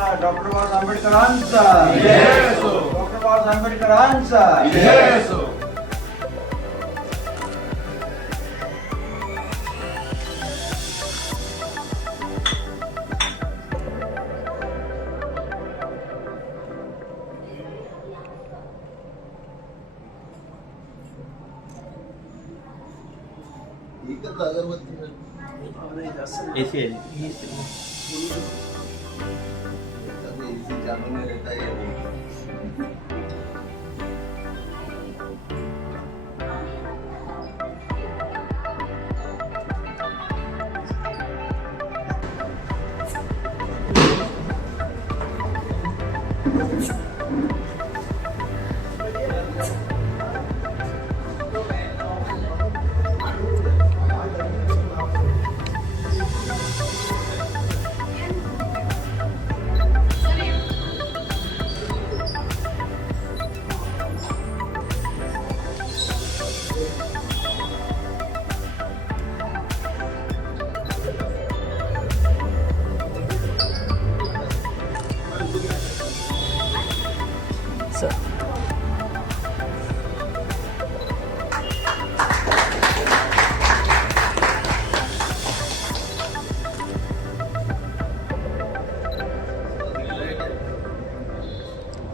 Doctor Babasaheb आंबेडकरांचा doctor Babasaheb आंबेडकरांचा AC आहे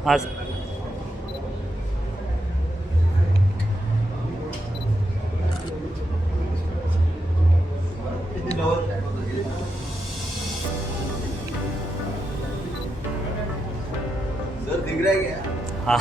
आज सर दिख रहा है क्या? हाँ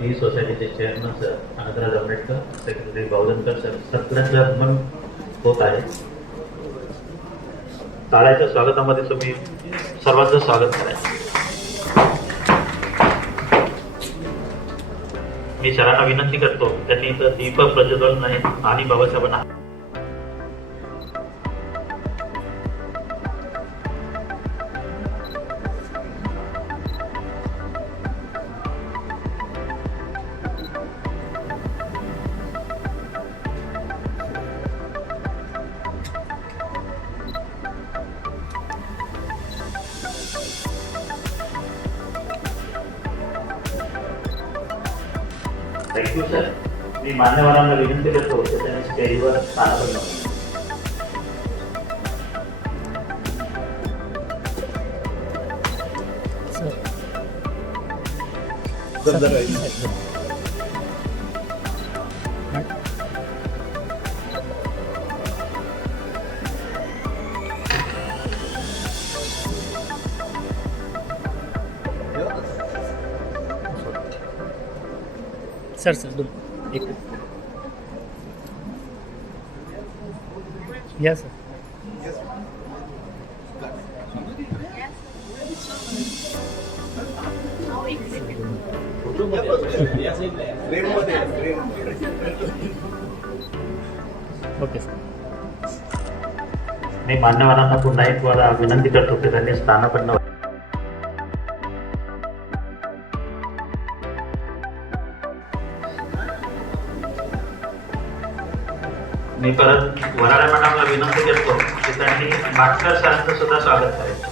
ही सोसायटीचे chairman sir Anantraj Ambedkar, secretary Bawdhankar sir, Satyanand आगमन होत आहे. टाळ्याच्या स्वागतामध्ये तुम्ही सर्वांचं स्वागत करायचं. मी सरांना विनंती करतो त्यांनी इथं दीप प्रज्वलन नाही आणि बाबासाहेबांना थँक्यू सर. मी मान्यवरांना विनंती करतो की त्यांनी स्टेजवर स्थानापन्न व्हावे. सर एक या सर ओके सर. मी मान्यवरांना पुन्हा एक वेळा विनंती करतो की त्यांनी स्थानापन्न मी परत वराळे मॅडमला विनंती करतो की त्यांनी माटकर सरांचं सुद्धा स्वागत करायचं.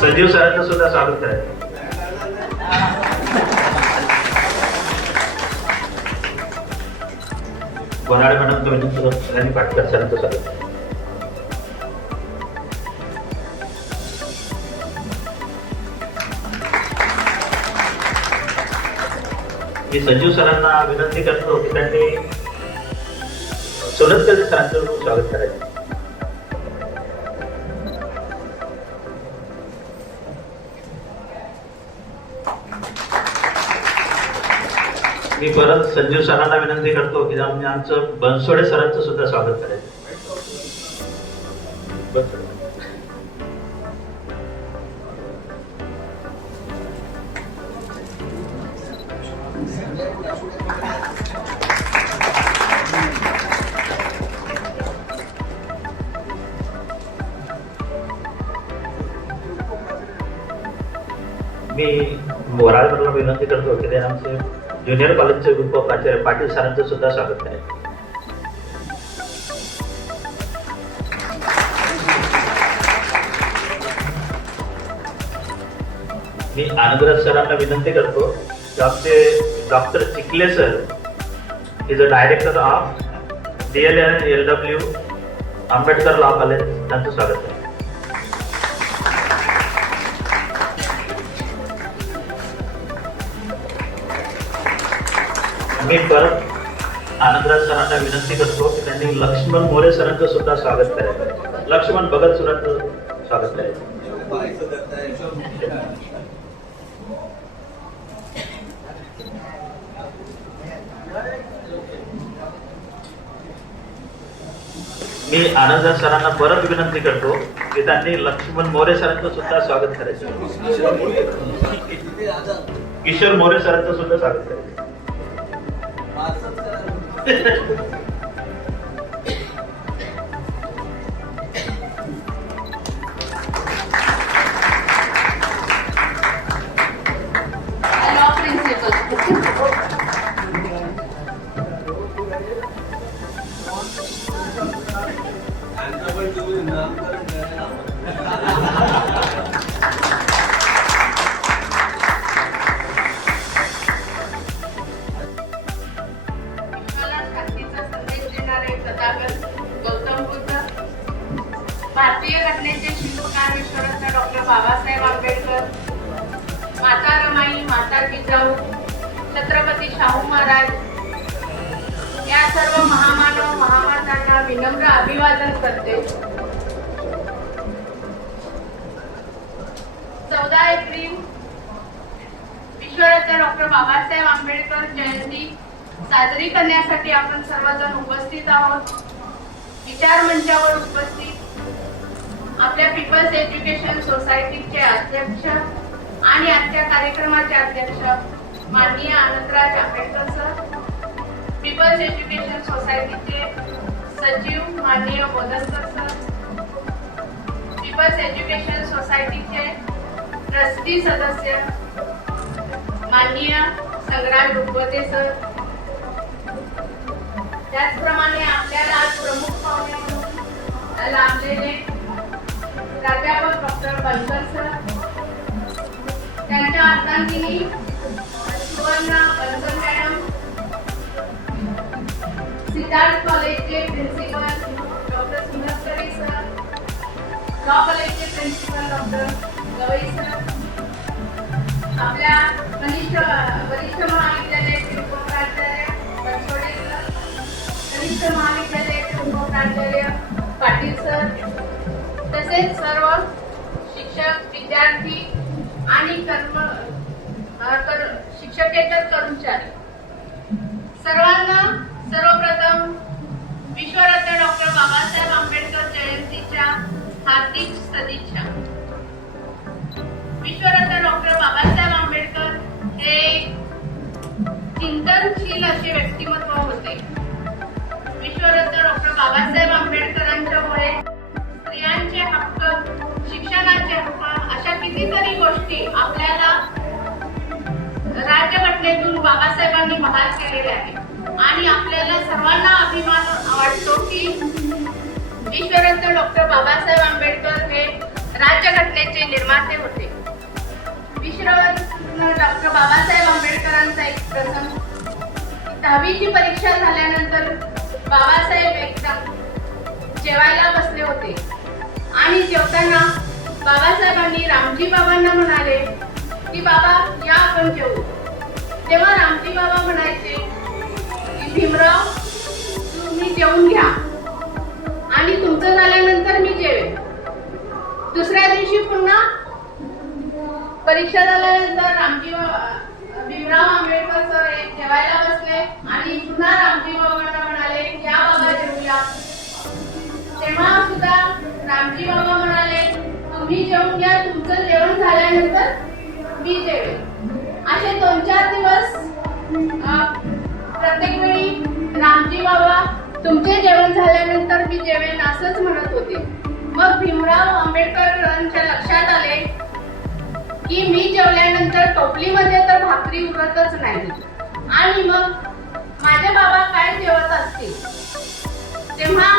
संजीव सरांचं सुद्धा स्वागत करायचं. वराळे मॅडमचं विनंती करतो त्यांनी पाटकर सरांचं स्वागत करायचं. मी संजीव सरांना विनंती करतो की त्यांनी सोलतकर सरांचं स्वागत करायचं. मी परत संजीव सरांना विनंती करतो की आमचं बनसोडे सरांचं सुद्धा स्वागत करायचं. मी वराळेला विनंती करतो की ते आमचे ज्युनियर कॉलेजचे प्राचार्य पाटील सरांचं सुद्धा स्वागत करायचं. मी आनंदराज सरांना विनंती करतो की आमचे doctor Chikhale sir is a director of DLW Ambedkar law college, त्यांचं स्वागत आहे. मी परत आनंदराज सरांना विनंती करतो की त्यांनी लक्ष्मण मोरे सरांचं सुद्धा स्वागत करायचं. लक्ष्मण भगत सरांचं स्वागत करायचं. मी आनंदराज सरांना परत विनंती करतो की त्यांनी लक्ष्मण मोरे सरांचं सुद्धा स्वागत करायचं. किशोर मोरे सरांचं सुद्धा स्वागत करायचं. भारतीय घटनेचे शिल्पकार विश्वरत्न डॉक्टर बाबासाहेब आंबेडकर, माता रमाई, माता जिजाऊ, छत्रपती शाहू महाराज या सर्व महामानव महामातांना विनम्र अभिवादन करते. 14 एप्रिल विश्वरत्न डॉक्टर बाबासाहेब आंबेडकर जयंती साजरी करण्यासाठी आपण सर्वजण उपस्थित आहोत. विचार मंचावर उपस्थित आपल्या पीपल्स एज्युकेशन सोसायटीचे अध्यक्ष आणि आजच्या कार्यक्रमाचे अध्यक्ष माननीय Anandraj Ambedkar sir, people's education सोसायटीचे सचिव माननीय बोधनकर सर, पीपल्स एज्युकेशन सोसायटीचे ट्रस्टी सदस्य माननीय संग्राम रुपवते सर, त्याचप्रमाणे आपल्याला आज प्रमुख पाहुणे म्हणून लाभलेले प्राध्यापक डॉक्टर बनकर सर, त्यांच्या अर्धांगिनी सुवर्णा बनकर मॅडम, सिद्धार्थ कॉलेजचे प्रिन्सिपल डॉक्टर सुनस्करी सर, लॉ कॉलेजचे प्रिन्सिपल डॉक्टर गवई सर, आपल्या वरिष्ठ महाविद्यालयाचे उपप्राचार्य बनसोडे सर, कनिष्ठ महाविद्यालयाचे उपप्राचार्य पाटील सर, तसेच सर्व शिक्षक, विद्यार्थी आणि शिक्षकेतर कर्मचारी सर्वांना सर्वप्रथम विश्वरत्न डॉक्टर बाबासाहेब आंबेडकर जयंतीच्या हार्दिक सदिच्छा. विश्वरत्न डॉक्टर बाबासाहेब आंबेडकर हे चिंतनशील असे व्यक्तिमत्व होते. विश्वरत्न डॉक्टर बाबासाहेब आंबेडकरांच्यामुळे स्त्रियांचे हक्क, शिक्षणाचे हक्क अशा कितीतरी गोष्टी आपल्याला राज्यघटनेतून बाबासाहेबांनी बहाल केलेले आहे. आणि आपल्याला सर्वांना अभिमान वाटतो की विश्वरत्न डॉक्टर बाबासाहेब आंबेडकर हे राज्यघटनेचे निर्माते होते. विश्वरत्न डॉक्टर बाबासाहेब आंबेडकरांचा एक प्रसंग, 10वीची परीक्षा झाल्यानंतर बाबासाहेब एकदा जेवायला बसले होते आणि जेवताना बाबासाहेबांनी रामजी बाबांना म्हणाले की बाबा या आपण जेवू. तेव्हा रामजी बाबा म्हणायचे की भीमराव तुम्ही जेवून घ्या आणि तुमचं झाल्यानंतर मी जेवेन. दुसऱ्या दिवशी पुन्हा परीक्षा झाल्यानंतर भीमराव आंबेडकर सर जेवायला बसले आणि पुन्हा रामजी बाबांना म्हणाले या बाबा जेवूया. तेव्हा सुद्धा रामजी बाबा म्हणाले तुम्ही जेवून घ्या, तुमचं जेवण झाल्यानंतर मी जेवेन. असे 2-4 दिवस प्रत्येक वेळी रामजी बाबा तुमचे जेवण झाल्यानंतर मी जेवेन असंच म्हणत होते. मग भीमराव आंबेडकरांच्या लक्षात आले की मी जेवल्यानंतर टोपलीमध्ये तर भाकरी उरतच नाही आणि मग माझे बाबा काय जेवत असतील. तेव्हा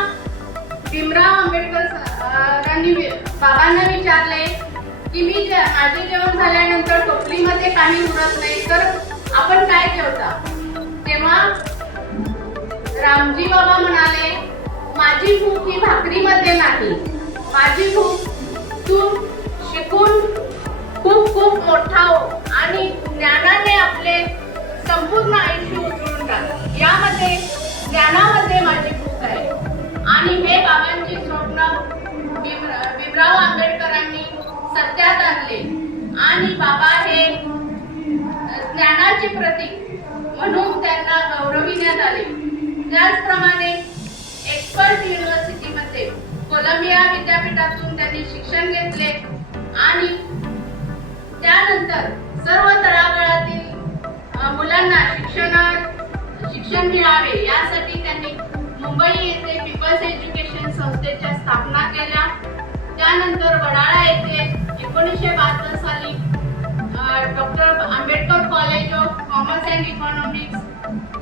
भीमराव आंबेडकरांनी बाबांना विचारले की माझे जेवण झाल्यानंतर टोपलीमध्ये काही उरत नाही तर आपण काय जेवता. तेव्हा रामजी बाबा म्हणाले माझी भूक ही भाकरीमध्ये नाही, माझी भूक तू शिकून खूप खूप मोठा हो आणि ज्ञानाने आपले संपूर्ण आयुष्य उजळून टाक, यामध्ये ज्ञानामध्ये माझी भूक आहे. आणि हे बाबांचे स्वप्न भीमराव आंबेडकरांनी सत्यात आणले आणि बाबा हे ज्ञानाचे प्रतीक म्हणून त्यांना गौरविण्यात आले. त्याचप्रमाणे एक्सपर्ट युनिव्हर्सिटीमध्ये कोलंबिया विद्यापीठातून त्यांनी शिक्षण घेतले आणि त्यानंतर सर्व तळागाळातील मुलांना शिक्षण मिळावे यासाठी त्यांनी मुंबई येथे पीपल्स एज्युकेशन संस्थेच्या स्थापना केल्या. त्यानंतर वडाळा येथे 1972 साली doctor Ambedkar college of commerce and economics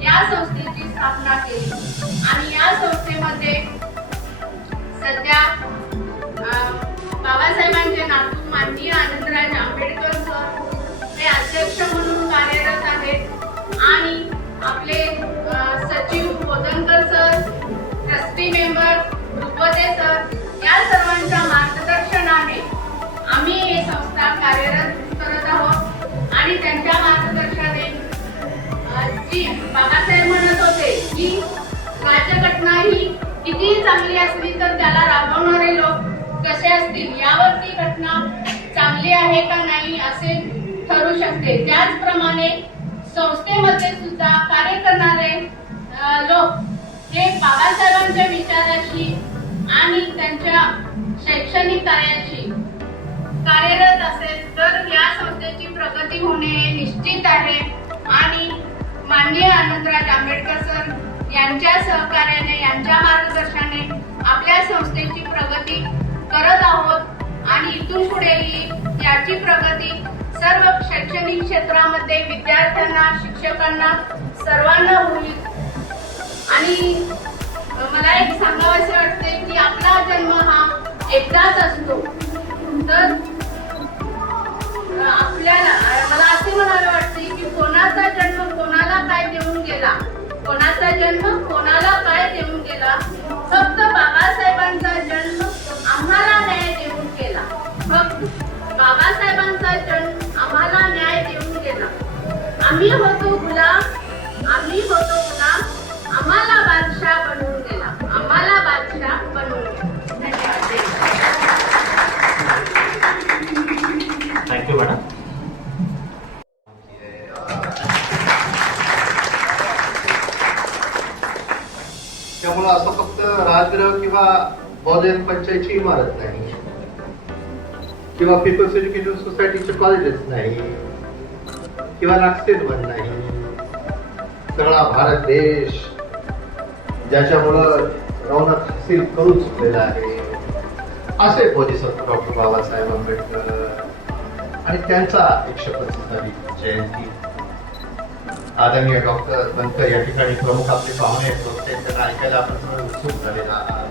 या संस्थेची स्थापना केली आणि या संस्थेमध्ये सध्या बाबासाहेबांचे नातू माननीय आनंदराज आंबेडकर सर हे अध्यक्ष म्हणून कार्यरत आहेत आणि आपले सचिव Bodhankar sir, trustee member Rupde sir या सर्वांच्या मार्गदर्शनाने आम्ही ही संस्था कार्यरत करत आहोत. आणि त्यांच्या मार्गदर्शनाने जी बाबासाहेब म्हणत होते की राज्यघटना ही कितीही चांगली असली तर त्याला राबवणारे लोक कसे असतील यावरती घटना चांगली आहे का नाही असे ठरू शकते. त्याचप्रमाणे संस्थेमध्ये सुद्धा कार्य करणारे लोक हे बाबासाहेबांच्या विचाराशी आणि त्यांच्या शैक्षणिक कार्याशी कार्यरत असेल तर या संस्थेची प्रगती होणे हे निश्चित आहे. आणि माननीय आनंदराज आंबेडकर सर यांच्या सहकार्याने, यांच्या मार्गदर्शनाने आपल्या संस्थेची प्रगती करत आहोत आणि इथून पुढेही याची प्रगती सर्व शैक्षणिक क्षेत्रामध्ये विद्यार्थ्यांना, शिक्षकांना सर्वांना होईल. आणि मला एक सांगावंसे वाटते की आपला जन्म हा एकदाच असतो तर आपल्याला मला असे म्हणावे वाटते की कोणाचा जन्म कोणाला काय देऊन गेला, कोणाचा जन्म कोणाला काय देऊन गेला. फक्त बाबासाहेबांचा जन्म आम्हाला न्याय देऊन केला. बाबासाहेबांचा जन्म आम्हाला न्याय देऊन गेला. आम्ही होतो गुलाम, आम्हाला बादशाह बनवून गेला. Thank you madam. त्यामुळे असं फक्त राजगृह किंवा बहुजन पंचायतची इमारत नाही किंवा पीपल्स एज्युकेशन सोसायटीचे कॉलेजेस नाही किंवा नागसेन वन नाही, सगळा भारत देश ज्याच्यामुळं रौनक हासिल करून चुकलेला आहे असे बोधिसत्व डॉक्टर बाबासाहेब आंबेडकर आणि त्यांचा 125वी जयंती. आदरणीय डॉक्टर बनकर या ठिकाणी प्रमुख आपले पाहुणे होते, त्यांना ऐकायला आपण सगळं उत्सुक झालेला आहात.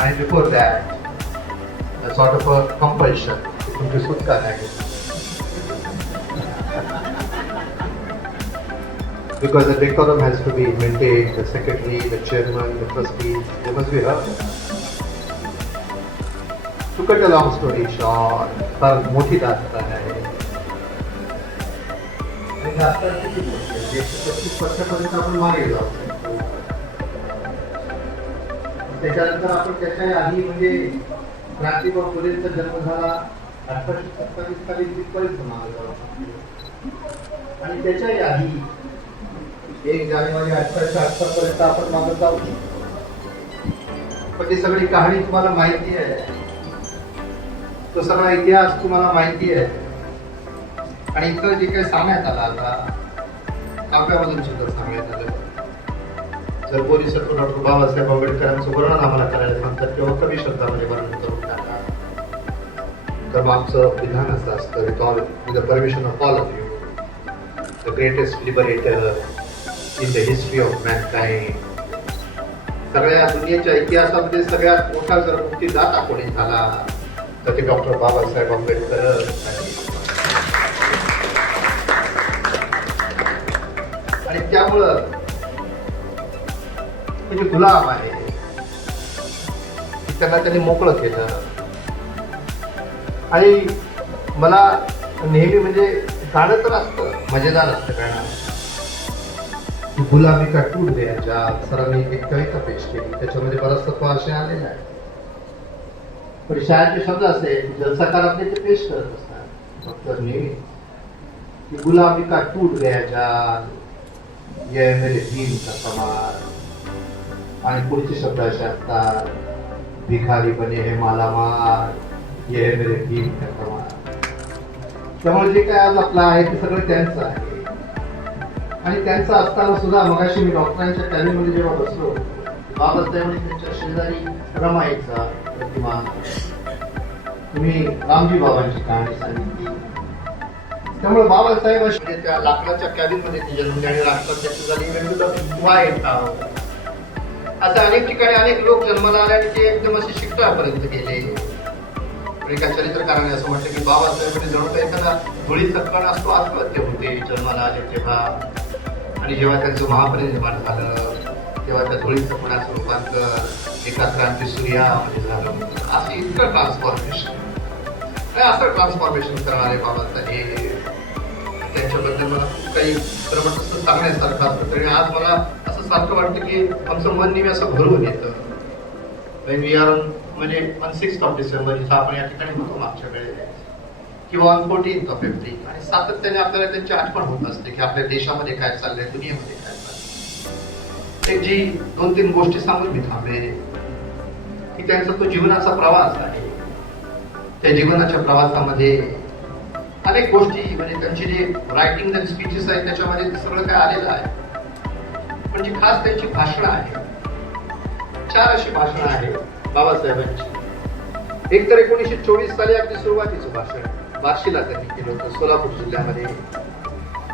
आणि before that sort of a compulsion, तुमची सुटका नाही. Because the decorum has to be maintained, the secretary, the chairman, the trustees, they must be heard. To cut a long story short, फार मोठी दास्तान आहे. आणि दास्तान किती मोठी आहे? 135 वर्षापर्यंत आपण मागे जाऊ शकतो. त्याच्यानंतर आपण त्याच्या आधी म्हणजे क्रांतिबा फुलेंचा जन्म झाला 1827 साली, तिथपर्यंत मागे जाऊ शकतो. आणि त्याच्याही आधी 1 जानेवारी 1868 पर्यंत आपण मागे जाऊ शकतो. पण ती सगळी कहाणी तुम्हाला माहिती आहे, तो सगळा इतिहास तुम्हाला माहिती आहे. आणि इथं जे काही सांगण्यात आलं आता काव्यामधून सुद्धा सांगण्यात आलं. जर बोधिसत्व डॉक्टर बाबासाहेब आंबेडकरांचं वर्णन आम्हाला करायला सांगतात तेव्हा कमी शब्दामध्ये वर्णन करून टाका. तर आमचं विधान असं असतं, with the permission of all of you, the greatest liberator in the history of Mankind. सगळ्या दुनियेच्या इतिहासामध्ये सगळ्यात मोठा जर मुक्तीदाता कोणी झाला तर ते डॉक्टर बाबासाहेब आंबेडकर. आणि त्यामुळं म्हणजे गुलाम आहे त्यांना त्यांनी मोकळं केलं. आणि मला नेहमी म्हणजे गाणं तर असतं, मजेदार असतं गाणं, गुलामी का टूट द्यायच्या. सरांनी एक कविता पेश केली, त्याच्यामध्ये बराच तत्व आशय आलेला आहे. पण शाळेचे शब्द असे जलसाकार आपले ते पेश करत असतात फक्त नेहमी की गुलामी का टूट द्यायच्या, ये मेरे दीन का कमाल. आणि पुढचे शब्द असे असतात, भिखारी बने हे मालामाल, ये मेरे दीन का कमाल. त्यामुळे जे काय आज आपलं आहे ते सगळं त्यांचं आहे. आणि त्यांचं असताना सुद्धा मगाशी मी डॉक्टरांच्या कॅबिनमध्ये जेव्हा बसलो, बाबासाहेब त्यांच्या शेजारी रमाईचा प्रतिमा, तुम्ही रामजी बाबांची कहाणी सांगितली. त्यामुळे बाबासाहेब म्हणजे त्या लाकडाच्या कॅबिन मध्ये ते जन्मले आणि राष्ट्राच्या शेजारी वेगवेगळं वाईट असं अनेक ठिकाणी अनेक लोक जन्माला आले आणि ते एकदम असे शिक्षणापर्यंत गेले. एका चरित्रकाराने असं म्हटलं की बाबासाहेब म्हणजे जणू काही एखादा धुळीचा कण असतो असं ते होते जन्माला आले तेव्हा. आणि जेव्हा त्यांचं महापरिनिर्वाण झालं तेव्हा त्या धुळीचं कणाचं रूपांतर एका क्रांती सूर्यामध्ये झालं. असं इतकं ट्रान्सफॉर्मेशन, असं ट्रान्सफॉर्मेशन करणारे बाबासाहेब, त्यांच्याबद्दल मला खूप काही प्रमाणात असं सांगण्यासारखं असतं. तरी आज मला असं सारखं वाटतं की आमचं मन नेहमी असं भरून येतं. वी आर म्हणजे ऑन 6th of December जिथं आपण या ठिकाणी होतो मागच्या वेळेला, किंवा ऑन 14th of April, आणि सातत्याने आपल्याला त्यांची आठवण होत असते की आपल्या देशामध्ये काय चाललंय, दुनियेमध्ये काय चाललंय. एक जी 2-3 गोष्टी सांगून मी थांबे की त्यांचा तो जीवनाचा प्रवास आहे. त्या जीवनाच्या प्रवासामध्ये अनेक गोष्टी म्हणजे त्यांची जे रायटिंग आणि स्पीचेस आहेत त्याच्यामध्ये सगळं काय आलेलं आहे. पण जी खास त्यांची भाषणं आहे, 4 अशी भाषणं आहे बाबासाहेबांची. एक तर 1924 साली अगदी सुरुवातीचं भाषण बार्शीला त्यांनी केलं होतं, सोलापूर जिल्ह्यामध्ये.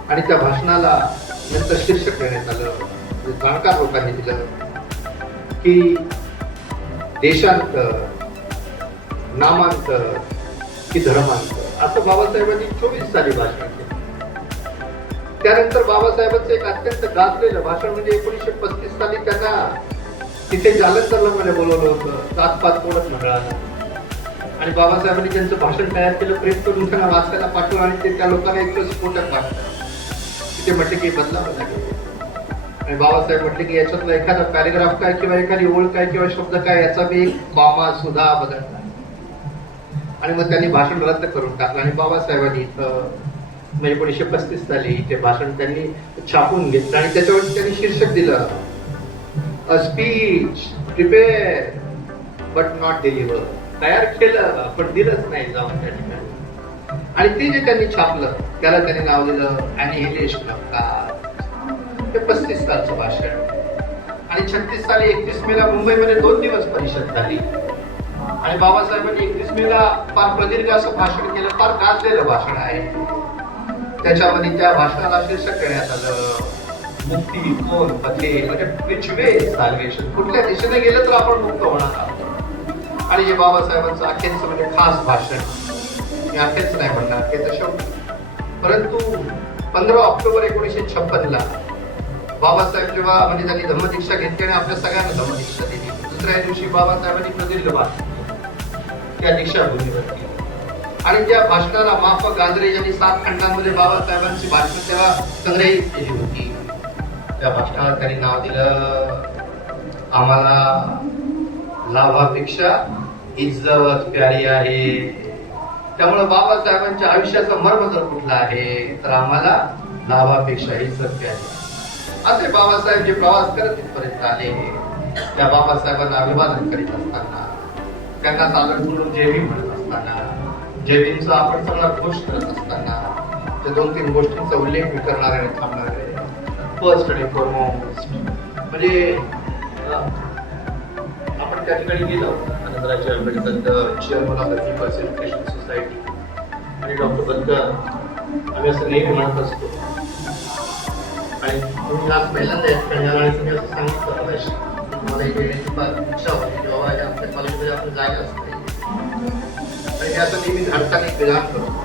आणि त्या भाषणाला नंतर शीर्षक देण्यात आलं, जाणकार लोकांनी दिलं की देशांतर, नामांतर की धर्मांतर, असं बाबासाहेबांनी 24 साली भाषण केलं. त्यानंतर बाबासाहेबांचं एक अत्यंत गाजलेलं भाषण म्हणजे 1935 साली त्यांना तिथे जालंधरला मला बोलवलं होतं, 7-5 कोणच मिळाला. आणि बाबासाहेबांनी त्यांचं भाषण तयार केलं, प्रेम करून त्यांना वाचायला पाठवलं आणि ते त्या लोकांना इतकं स्फोटक वाटलं. तिथे म्हटले की बदलावं लागेल. आणि बाबासाहेब म्हटले की याच्यातलं एखादा पॅरेग्राफ काय किंवा एखादी ओळ काय किंवा शब्द काय याचा मी एक बामा सुद्धा बदलला. आणि मग त्यांनी भाषण रद्द करून टाकलं. आणि बाबासाहेबांनी इथं 1935 साली ते भाषण त्यांनी छापून घेतलं आणि त्याच्यावर त्यांनी शीर्षक दिलं, a speech prepare but not deliver. तयार केलं पण दिलंच नाही जाऊन त्या ठिकाणी. आणि ते जे त्यांनी छापलं त्याला त्यांनी नाव दिलं ॲनिहिलेशन ऑफ कास्ट. ते 35 सालचं भाषण. आणि 36 साली 31 मेला मुंबईमध्ये 2 दिवस परिषद झाली. आणि बाबासाहेबांनी 31 मेला फार प्रदीर्घ असं भाषण केलं, फार गाजलेलं भाषण आहे. त्याच्यामध्ये त्या भाषणाला शीर्षक देण्यात आलं, मुक्ती कोण पथे, म्हणजे which way is salvation. कुठल्या दिशेने गेलं तर आपण मुक्त होणार आहोत. आणि जे बाबासाहेबांचं अखेरचं म्हणजे खास भाषण, मी अखेरच नाही म्हणणार ते तर शेवटी, परंतु 15 ऑक्टोबर 1956 बाबासाहेब जेव्हा म्हणजे त्यांनी धम्मदीक्षा घेतली आणि आपल्या सगळ्यांना धम्मदीक्षा दिली. दुसऱ्या दिवशी बाबासाहेबांनी प्रदीर्घ भाषण त्या दीक्षाभूमीवर केलं. आणि त्या भाषणाला माफ गांजरे यांनी 7 खंडांमध्ये बाबासाहेबांची भाषण तेव्हा संग्रहित केली होती. त्या भाषणाला त्यांनी नाव दिलं, आम्हाला लाभापेक्षा इज्जत प्यारी आहे. त्यामुळे बाबासाहेबांच्या आयुष्याचं मर्म जर कुठलं आहे तर आम्हाला लाभापेक्षा इज्जत प्यारी. असे बाबासाहेब जे प्रवास करत इथपर्यंत आले, त्या बाबासाहेबांना अभिवादन करीत असताना, त्यांना सादर करून जय भीम म्हणत असताना, जय भीमचा आपण सगळा घोष करत असताना त्या 2-3 गोष्टींचा उल्लेख मी करणार आणि थांबणार आहे. फर्स्ट आणि फॉरमोस्ट म्हणजे आपण त्या ठिकाणी गेलो Anandraj Ambedkar, chairman of the people's education society आणि डॉक्टर बंकर, आम्ही असं नेहमी म्हणत असतो. आणि तुम्ही आज पहिल्यांदा या ठिकाणी आला आणि तुम्ही असं सांगितलं रमेश, तुम्हाला एक येण्याची फार इच्छा होती की बाबा आमच्या कॉलेजमध्ये आपण जायला असतं. आणि ते असं नेहमी धाडसाने एक विधान करतो.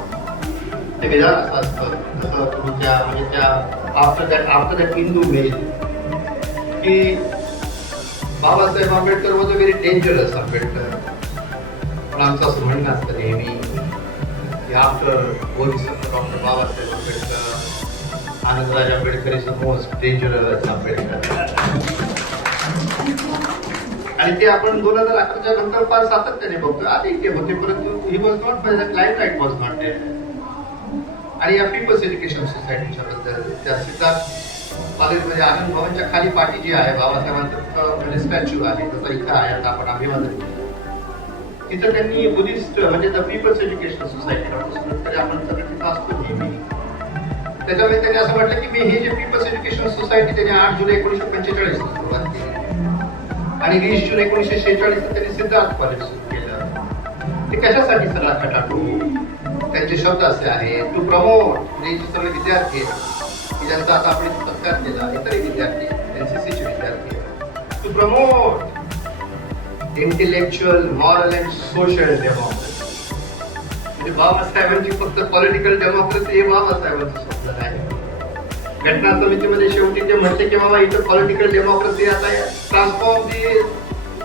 ते विधान असं असतं, जसं तुम्ही त्या म्हणजे त्या आफ्टर दॅट हिंदू मेल की Babasaheb Ambedkar was a very dangerous Ambedkar. पण आमचं असं म्हणणं असतं नेहमी की after doctor Babasaheb Ambedkar, Anandraj Ambedkar is the most dangerous Ambedkar. आणि ते आपण 2011च्या नंतर फार सातत्याने बघतो. आधी ते होते परंतु he was not present, limelight was not there. आणि या पीपल्स एज्युकेशन सोसायटीच्या बद्दल त्या सिद्धार्थ कॉलेजमध्ये आनंद भवनच्या खाली पाठी जी आहे बाबासाहेबांचं स्टॅच्यू आहे, जसं इथं आहे आता आपण अभिवादन केलं, तिथं त्यांनी बुद्धिस्ट म्हणजे द पीपल्स एज्युकेशन सोसायटी आपण सगळं तिथं असतो नेहमी. त्याच्यामुळे त्यांनी असं म्हटलं की मी हे जे पीपल्स एज्युकेशन सोसायटी त्यांनी 8 जुलै 1945 सुरुवात केली आणि 20 जून 1946 त्यांनी सिद्धार्थ कॉलेज सुरू केलं. ते कशासाठी सगळा खटाटो? त्यांचे शब्द असे आहेत, टू प्रमोट, म्हणजे सगळे विद्यार्थी की ज्यांचा आता आपण सत्कार केला, इतरही विद्यार्थी, एनसीसीचे विद्यार्थी, to promote intellectual, moral and social democracy. म्हणजे बाबासाहेबांची फक्त पॉलिटिकल डेमोक्रेसी हे बाबासाहेबांचं स्वप्न आहे. घटना समितीमध्ये शेवटी ते म्हटले की बाबा इथं पॉलिटिकल डेमोक्रेसी आता transform the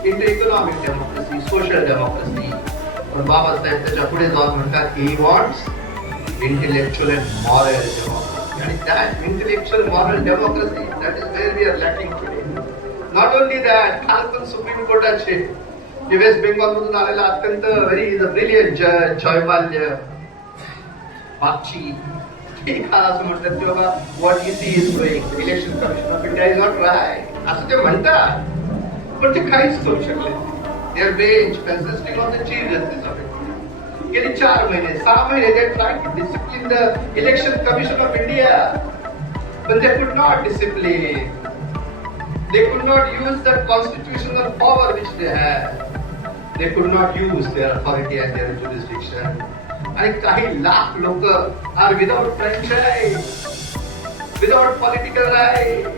into economic democracy, social democracy. पण बाबासाहेब त्याच्या पुढे जाऊन म्हणतात की he wants intellectual and moral democracy. आणि that intellectual moral democracy that is where we are lacking today. Not only that, काल पण सुप्रीम कोर्टाचे जे वेस्ट बेंगॉल मधून आलेला अत्यंत व्हेरी ब्रिलियंट जज जयपाल्य बागची असं म्हणतात की बाबा what is is going, election commission of India is not right असं ते म्हणतात. पण ते काहीच करू शकले. Their bench consisting of the Chief Justice of India. गेली 4 महिने 6 महिने they tried to discipline the Election Commission of India, but they could not discipline. They could not use that constitutional power which they had. They could not use their authority and their jurisdiction. आणि काही लाख लोक are without franchise, without political right,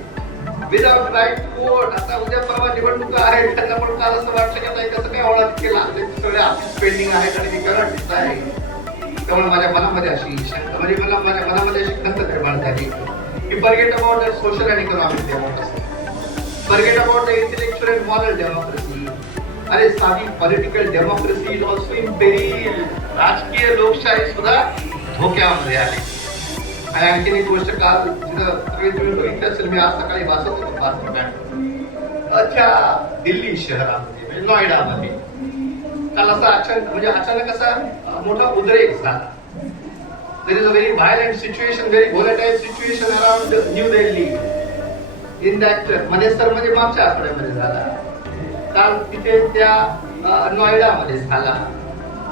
without right to vote. आता उद्या परवा निवडणुका आहेत, त्यांना पण काल असं वाटलं की नाही कसं काय होणार, केला सगळे ऑफिस पेंडिंग आहेत आणि मी करत दिसत आहे. त्यामुळे माझ्या मनामध्ये अशी शंका म्हणजे माझ्या मनामध्ये अशी खंत निर्माण झाली की forget about social and economic democracy. Forget about the intellectual and moral democracy. अरे साधी political democracy is also in peril. राजकीय लोकशाही सुद्धा धोक्यामध्ये आली. आणि आणखीन एक गोष्ट काल जिथं सगळे तुम्ही बघितलं असेल, मी आज सकाळी वाचत होतो बातम्या. अच्छा, दिल्ली शहरामध्ये म्हणजे नोएडामध्ये काल असा अचानक असा मोठा उद्रेक झाला. There is a very violent situation, very volatile situation around New Delhi. In that Manesar मध्ये मागच्या आठवड्यामध्ये झाला. काल तिथे त्या नोएडामध्ये झाला.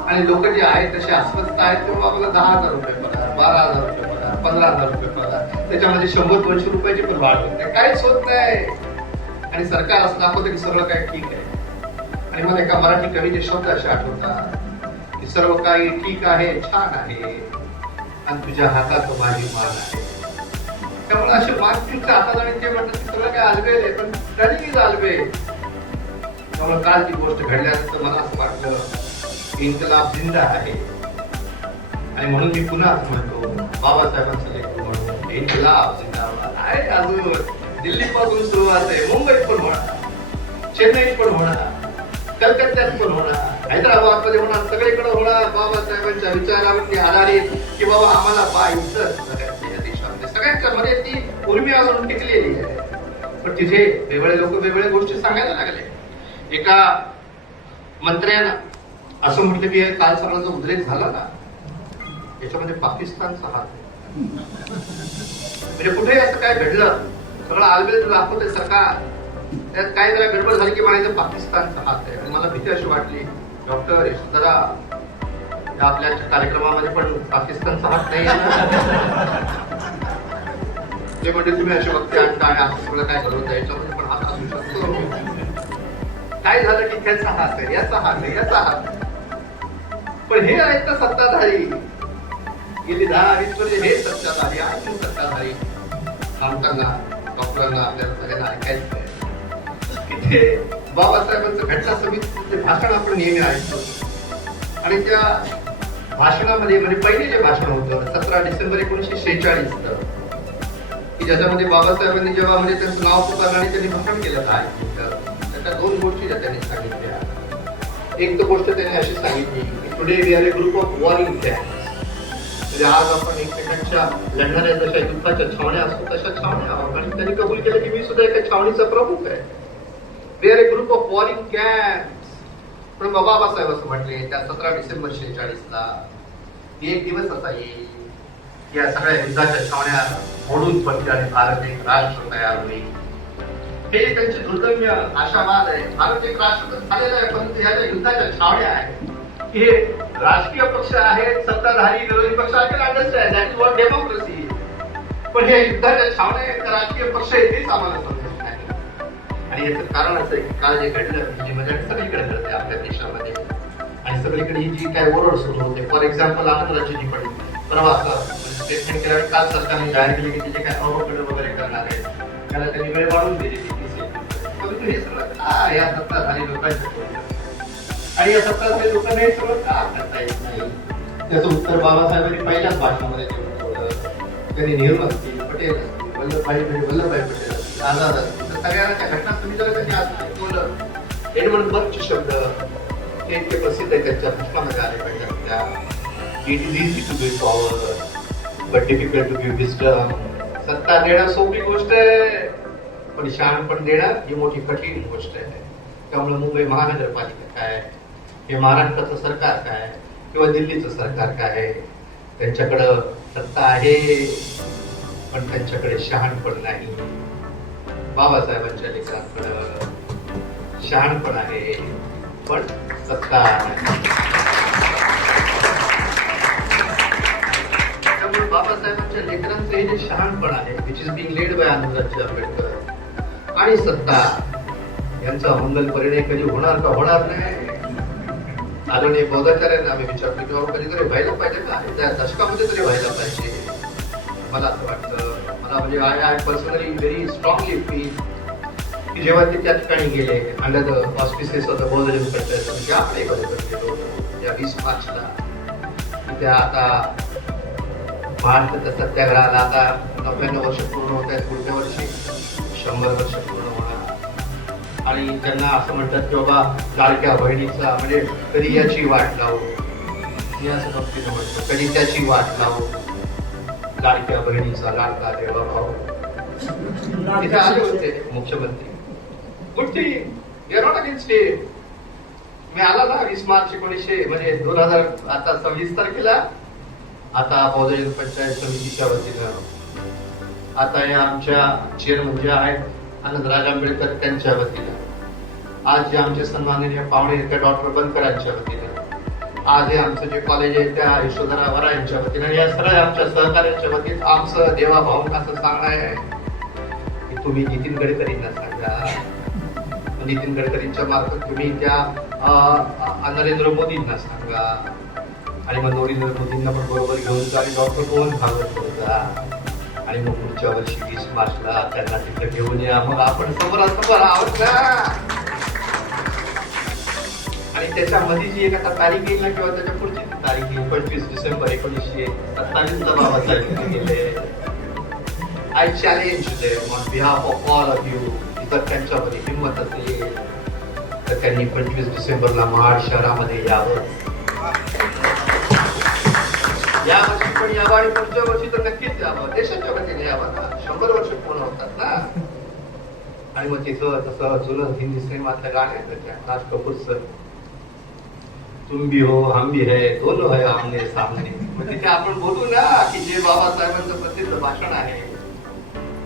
आणि लोक जे आहेत तसे अस्वस्थ आहेत किंवा आपल्याला 10,000 रुपये पगार, 12,000 रुपये पगार, 15,000 रुपये पगार, त्याच्यामध्ये 100-200 रुपयाची पण वाढ होते. काहीच होत नाही. आणि सरकार असं दाखवतं की सगळं काही ठीक आहे. आणि मला एका मराठी कवीचे शब्द असे आठवतात की सर्व काही ठीक आहे, छान आहे, आणि तुझ्या हातात माझी मान आहे. त्यामुळे असे मानसिकच्या हातात आणि ते म्हणतात की सगळं काय आलबेल आहे, पण तरीही आलबेल. त्यामुळे काल ती गोष्ट घडल्यानंतर मला असं वाटलं इन्कलाब जिंदा आहे. आणि म्हणून मी पुन्हा म्हणतो बाबासाहेबांचं लेखन म्हणून इन्कलाब जिंदाबाद आहे. अजून दिल्लीपासून सुरुवात आहे, मुंबईत पण होणार, चेन्नईत पण होणार, कलकत्त्यात पण होणार, हैदराबाद मध्ये होणार, सगळीकडे होणार. बाबासाहेबांच्या विचारावरती आधारित की बाबा आम्हाला पाहिजे सगळ्यांच्या देशामध्ये, सगळ्यांच्या मध्ये ती उर्मी अजून टिकलेली आहे. पण तिथे वेगळे लोक वेगवेगळ्या गोष्टी सांगायला लागले. एका मंत्र्यानं असं म्हटलं की काल सगळा जो उद्रेक झाला ना याच्यामध्ये पाकिस्तानचा हात आहे. म्हणजे कुठेही असं काय घडलं, सगळं आलबेल दाखवतंय सरकार, त्यात काय जरा गडबड झाली की म्हणायचं पाकिस्तानचा हात आहे. आणि मला भीती अशी वाटली, डॉक्टर यशोधरा आपल्या कार्यक्रमामध्ये पण पाकिस्तानचा हात नाही ते म्हणजे तुम्ही असे वक्ते आणता आणि असं सगळं काय घडवत आहे, याच्यामध्ये पण हात असू शकतो. काय झालं की त्याचा हात आहे, याचा हात आहे, याचा हात आहे. पण हे आहेत ना सत्ताधारी, गेली 10-20 वर्ष हे सत्ताधारी आणि सत्ताधारी सांगताना डॉक्टरांना आपल्याला सगळ्यांना ऐकायचं आहे. तिथे बाबासाहेबांचं घटना समितीचे भाषण आपण नेहमी ऐकतो. आणि त्या भाषणामध्ये म्हणजे पहिले जे भाषण होतं 17 डिसेंबर 1946 की ज्याच्यामध्ये बाबासाहेबांनी जेव्हा म्हणजे त्यांचं नाव पुकारलं आणि त्यांनी भाषण केलं काय त्याच्या 2 गोष्टी ज्या त्यांनी सांगितल्या. एक तर गोष्ट त्यांनी अशी सांगितली की today we are a group of warring gangs. म्हणजे आज आपण एकमेकांच्या लढणाऱ्या जशा युद्धाच्या छावण्या असतो तशा छावण्या आहोत. आणि त्यांनी कबूल केलं की मी सुद्धा एका छावणीचा प्रमुख आहे. We are a group of warring gangs. पण बाबासाहेब असं म्हटले त्या 17 डिसेंबर 46ला एक दिवस असा येईल की या सगळ्या युद्धाच्या छावण्या मोडून पडतील आणि भारत एक राष्ट्र तयार होईल. हे त्यांचे दुर्दम्य आशावाद आहे. भारत एक राष्ट्र झालेला आहे, परंतु ह्या ज्या युद्धाच्या छावण्या आहेत हे राजकीय पक्ष आहेत, सत्ताधारी विरोधी पक्ष आहेत, understand that is what democracy. पण हे युद्धाच्या छावण्या आहेत, राजकीय पक्ष आहेत हेच आम्हाला समजत नाही. आणि याचं कारण असं आहे की काल जे घडलं ही म्हणजे सगळीकडे घडते आपल्या देशामध्ये. आणि सगळीकडे ही जी काय ओरड सुरू होते. फॉर एक्झाम्पल आनंदराज्यजी पण परवा स्टेटमेंट केल्यावर काल सरकारने जाहीर केले की तिचे काय अवघड वगैरे करणार आहे, त्याला त्यांनी वेळ वाढवून दिली. परंतु हे सगळं या सत्ताधारी लोकांच्या आणि या सत्ताधारी लोकांना हे सगळं का करता येत नाही. त्याचं उत्तर बाबासाहेबांनी पहिल्याच भाषणामध्ये देऊन ठेवलं. त्यांनी नेहरू असतील, पटेल असतील, वल्लभभाई पटेल असतील, आझाद असतील, तर सगळ्यांना त्या घटना समितीला त्यांनी आज ऐकवलं. एडमंड बर्गचे शब्द हे इतके प्रसिद्ध आहेत, त्यांच्या भाषणामध्ये आले पाहिजे. It is easy to give power but difficult to give wisdom. सत्ता देणं सोपी गोष्ट आहे, पण शहाणपण देणं ही मोठी कठीण गोष्ट आहे. त्यामुळे मुंबई महानगरपालिका काय, हे महाराष्ट्राचं सरकार काय किंवा दिल्लीचं सरकार काय, त्यांच्याकडं सत्ता आहे पण त्यांच्याकडे शहाणपण नाही. बाबासाहेबांच्या लेकरांकडं शहाणपण आहे पण सत्ता नाही. त्यामुळे बाबासाहेबांच्या लेकरांचं हे जे शहाणपण आहे which is being led by Anandraj Ambedkar आणि सत्ता यांचा मंगल परिणय कधी होणार का होणार नाही. आदरणीय बौद्धाचार्यांना आम्ही विचारतो की कधीतरी व्हायला पाहिजे का, त्या दशकामध्ये तरी व्हायला पाहिजे. मला असं वाटतं, मला म्हणजे I personally very strongly feel की जेव्हा ते त्या ठिकाणी गेले अंडर द ऑस्पिसेस ऑफ द बौद्ध कल्चर ज्याकडे गेलो या 20 मार्चला, त्या आता भारताच्या सत्याग्रहाला आता 99 वर्ष पूर्ण होत आहेत. पुढच्या वर्षी 100 वर्ष पूर्ण होणार. आणि त्यांना असं म्हणतात की बाबा लाडक्या बहिणीचा म्हणजे कधी याची वाट लावू, मी असं गमतीनं म्हणतो, कधी त्याची वाट लावू, लाडक्या बहिणीचा लाडका देवा भाऊ. तिथे आले होते मुख्यमंत्री. Good thing, you are not against it. मी आला ना 20 मार्च 1900 म्हणजे 2000 आता 26 तारखेला. आता बहुजन पंचायत समितीच्या वतीनं आता या आमच्या चेअरमन जे आहेत आनंदराज आंबेडकर त्यांच्या वतीनं, आज जे आमचे सन्माननीय पाहुणे त्या डॉक्टर बनकरांच्या वतीनं, आज हे आमचं जे कॉलेज आहे त्या यशोधरा वरा यांच्या वतीनं, या सगळ्या आमच्या सहकार्यांच्या वतीनं आमचं देवा भाऊंक असं सांगणं आहे की तुम्ही नितीन गडकरींना सांगा, नितीन गडकरींच्या मार्फत तुम्ही त्या नरेंद्र मोदींना सांगा, आणि मग नरेंद्र मोदींना पण बरोबर घेऊन जा आणि डॉक्टर मोहन भागवत जा, आणि मग पुढच्या वर्षी 20 मार्चला त्यांना तिथे घेऊन या. मग आपण समोरासमोर आहोत ना. आणि त्याच्यामध्ये जी एक आता तारीख येईल ना किंवा त्याच्या पुढची तारीख येईल 25 डिसेंबर 1927 बाबासाहेब गेले. I challenge them on behalf of all of you, जर त्यांच्यामध्ये हिंमत असेल तर त्यांनी 25 डिसेंबरला महाड शहरामध्ये यावं. या वर्षी पण यावं आणि पुढच्या वर्षी तर नक्कीच यावं. देशाच्या वतीने यावं ना, 100 वर्ष पूर्ण होतात ना. आणि मग तिथं तसं जुनं हिंदी सिनेमातलं गाणं आहे त्या राज कपूरचं, तुम भी हो हम भी है दोनों है आमने सामने. मग तिथे आपण बोलू ना की जे बाबासाहेबांचं प्रसिद्ध भाषण आहे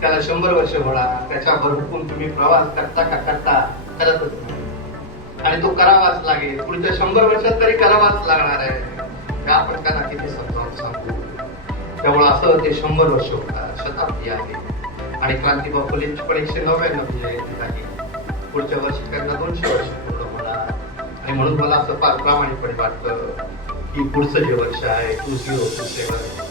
त्याला 100 वर्ष होणार, त्याच्यावर हुकून तुम्ही प्रवास करता का करता करतच नाही, आणि तो करावाच लागेल. पुढच्या 100 वर्षात तरी करावाच लागणार आहे. आपण त्यांना किती समजावून सांगू. त्यामुळे असं ते 100 वर्ष होतात, शताब्दी आहे. आणि क्रांतीबा फुलेंची पण 199वी जयंती झाली. पुढच्या वर्षी त्यांना 200 वर्ष पूर्ण होणार. आणि म्हणून मला असं फार प्रामाणिकपणे वाटतं की पुढचं जे वर्ष आहे 2027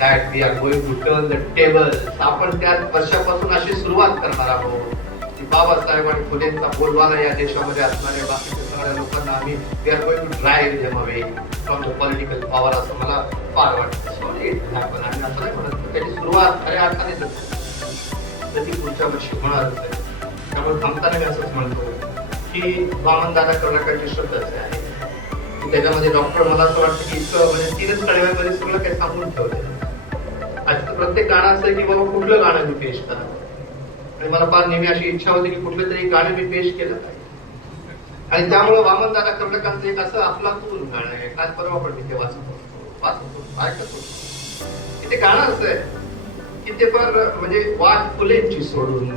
that we are going to turn the tables. आपण त्या वर्षापासून अशी सुरुवात करणार आहोत की बाबासाहेब आणि फुलेंचा बोलबाला या देशामध्ये असणाऱ्या बाकीच्या सगळ्या लोकांना आम्ही we are going to drive them away from the political power, असं मला फार वाटतं. Sorry it happen. आणि असं नाही म्हणत त्याची सुरुवात खऱ्या अर्थाने तर ती पुढच्या वर्षी होणारच आहे. त्यामुळे थांबताना मी असंच म्हणतो की वामनदादा कर्नाटकांची शब्द असे आहे की त्याच्यामध्ये डॉक्टर मला असं वाटतं की इतकं म्हणजे 3च कडव्यामध्ये सगळं काही सांगून ठेवलंय. आज प्रत्येक गाणं असं आहे की बाबा कुठलं गाणं मी पेश करावं, आणि मला फार नेहमी अशी इच्छा होती की कुठलं तरी गाणं मी पेश केलं पाहिजे. आणि त्यामुळे वामनदादा कर्नाटकांचं एक असं अफलातून गाणं आहे, काल परवा पण तिथे वाचतो ऐकत होतो. ते गाणं असं आहे की ते फार म्हणजे वाट फुलेंची सोडून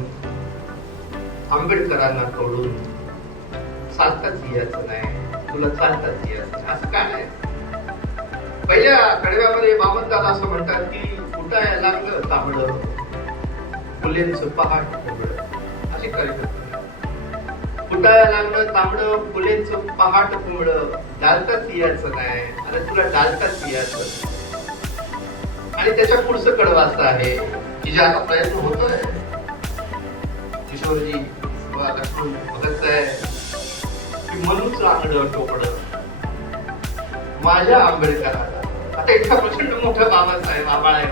आंबेडकरांना तोडून चालताच यायचं नाही, तुला चालताच यायचं नाही, असं काय नाही. पहिल्या कडव्यामध्ये वामनदादा असं म्हणतात की फुटायला लागलं तांबडं फुलेंचं पहाट कोंबडं, असे कार्यक्रम. फुटायला लागलं तांबडं फुलेंचं पहाट कोंबडं, डालताच यायचं नाही, अरे तुला डालताच यायचं नाही. आणि त्याच्या पुढचं कडवं असं आहे की जे आता प्रयत्न होतोय किशोरजी लक्ष्मण भगतचं आहे की मनूचं आंगडं टोपडं माझ्या आंबेडकराला. आता इतका प्रचंड मोठा बाबासाहेब आबाळ आहे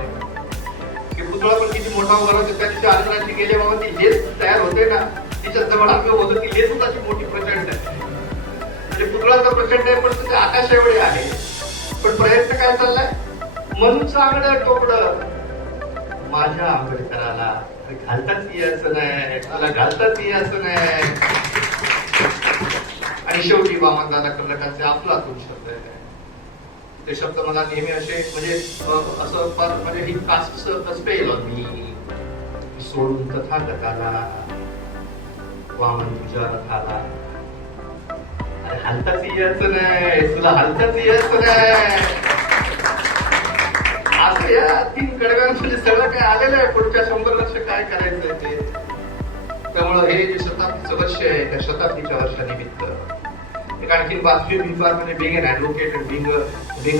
की पुतळा पण किती मोठा उभा होता. त्या दिवशी आंध्राची गेले बाबा ती लेस तयार होते ना, तिच्या जवळ आपलं होतं की लेस होताची मोठी प्रचंड आहे. म्हणजे पुतळा तर प्रचंड आहे पण तुझे आकाश एवढे आहे. पण प्रयत्न काय चाललाय, मनूचं आंगडं टोपडं माझ्या आंबेडकराला घालताच यायचं नाही, मला घालताच यायचं नाही. आणि शेवटी वामनदादा कर्नाटकांचे अफलातून शब्द आहे. ते शब्द मला नेहमी असे म्हणजे असं फार म्हणजे ही कास्टचं स्पेल ऑन मी सोडून तथागताला वामन तुझ्या रथाला, अरे हलताच यायचं नाही, तुला हलताच यायचं नाही. असं या 3 कडव्यांमध्ये सगळं काय आलेलं आहे. पुढच्या 100 वर्ष काय करायचंय ते. त्यामुळं हे जे शताब्दीचं वर्ष आहे त्या शताब्दीच्या वर्षानिमित्त एक आणखी वास्तविक विचार म्हणजे being an advocate and being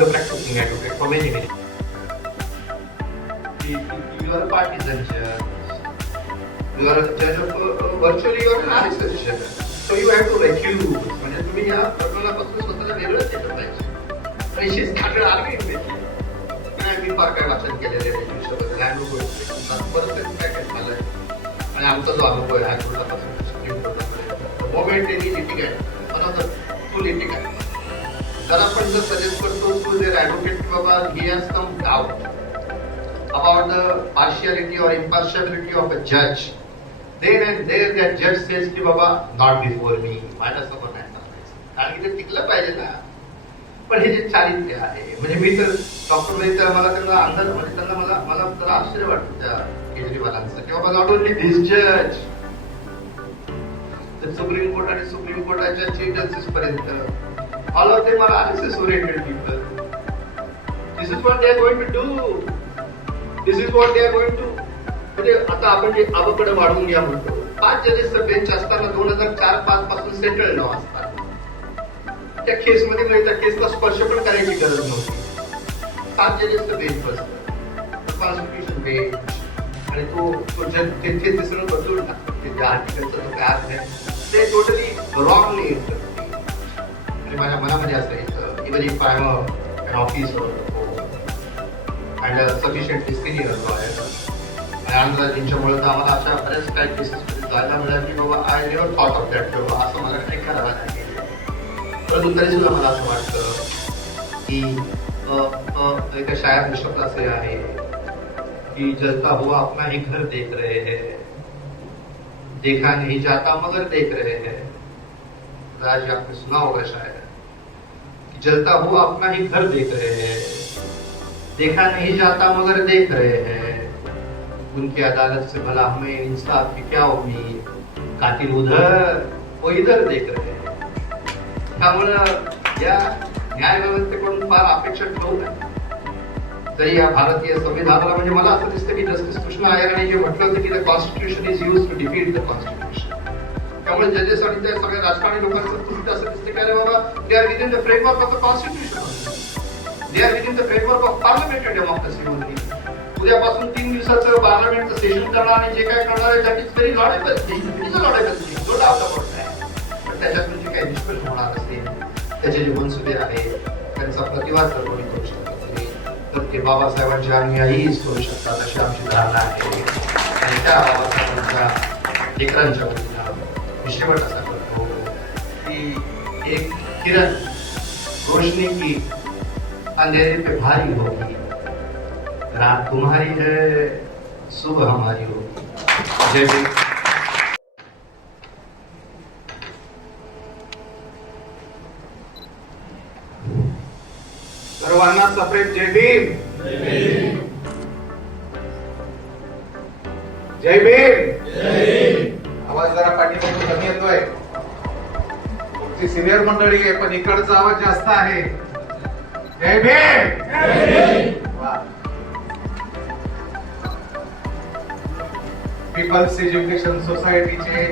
a practicing advocate for many many. You are a partisan judge. You are a judge of virtually you are an RSS judge. So you have to recuse. म्हणजे तुम्ही या प्रकरणापासून स्वतःला वेगळं केलं पाहिजे. आणि she started arguing with you. मी फार काय वाचन केलेले बरंच काय काय झालंय. आणि आमचा जो अनुभव आहे हायकोर्टापासून सुप्रीम कोर्टामध्ये moment any litigant, one of the two litigants, जर आपण जर सजेस्ट करतो to their advocate की बाबा he has some doubt about the partiality or impartiality of a judge, then and there that judge says की बाबा not before me, माझ्यासमोर नाही सांगायचं, कारण की ते टिकलं पाहिजे ना. पण हे जे चारित्र्य आहे, म्हणजे मी तर डॉक्टर मला त्यांना अंदाज, म्हणजे त्यांना मला जरा आश्चर्य वाटतं त्या केजरीवालांचं की बाबा नॉट ओनली धिस जज, सुप्रीम कोर्ट आणि सुप्रीम कोर्टाच्या चीफ जस्टिस पर्यंत all of them are RSS oriented people. This is what they are going to do, this is what they are going to. म्हणजे आता आपण जे आबाकडे वाढवून घ्या म्हणतो, 5 जजेसचं बेंच असताना 2004-5 पासून सेटल नाव असतात. त्या केसमध्ये म्हणजे त्या केसला स्पर्श पण करायची गरज नव्हती. 7 जजेसचं बेंच बसतं, कॉन्स्टिट्यूशन बेंच, आणि तो जज ते सगळं बदलून टाकतो. ते ज्या आर्टिकलचा जो काय अर्थ आहे ते टोटली रॉंगली इंटरप्रिट. आणि माझ्या मनामध्ये असं येतं, even if I am an officer and sufficiently senior lawyer, आणि आनंदराजींच्यामुळे तर आम्हाला अशा बऱ्याच काही केसेसमध्ये जायला मिळालं की बाबा I never thought of that, बाबा असं मला काही करावं लागेल. परंतु तरी सुद्धा मला असं वाटतं की एका शायर शब्द असे आहे कि जलता हुआ अपना ही घर देख रहे हैं, देखा नहीं जाता मगर देख रहे हैं. आज आपने सुना होगा शायद कि जलता हुआ अपना ही घर देख रहे हैं, देखा नहीं जाता मगर देख रहे हैं. उनकी अदालत से भला हमें इंसाफ की क्या उम्मीद, कातिल उधर वो इधर देख रहे हैं. त्यामुळं या न्याय व्यवस्थेकडून फार अपेक्षा ठेवू नये. जरी या भारतीय संविधानाला, म्हणजे मला असं दिसतं की जस्टिस कृष्ण अय्यरांनी जे म्हटलं होतं की the constitution is use to defeat the constitution. त्यामुळे जजेस आणि त्या सगळ्या राजकारणी लोकांचं दृष्टी असं दिसतं की अरे बाबा they are within the framework of the constitution, they are within the framework of parliamentary democracy only. उद्यापासून 3 दिवसाचं पार्लमेंटचं सेशन करणार आणि जे काय करणार आहे that is very laudable, it is a laudable thing, no doubt about that. पण त्याच्यातून जे काही निष्कर्ष होणार असेल, त्याचे जे मनसुबे आहेत, त्यांचा प्रतिवाद जर कोणी करू शकत असेल तर ते बाबासाहेबांच्या अनुयायीच करू शकतात अशी आमची धारणा आहे. आणि त्या बाबासाहेबांच्या लेकरांच्या वतीनं मी शेवट असा करतो की एक किरण रोशनी की अंधेरे पे भारी होगी, रात तुम्हारी है सुबह हमारी होगी. जय भीम. सर्वांना सप्रेम जय भीम. जय भीम. आवाज जरा पाठीमागून कमी येतोय. तुमची सिनियर मंडळी आहे पण इकडचा आवाज जास्त आहे. जय भीम. पीपल्स एज्युकेशन सोसायटीचे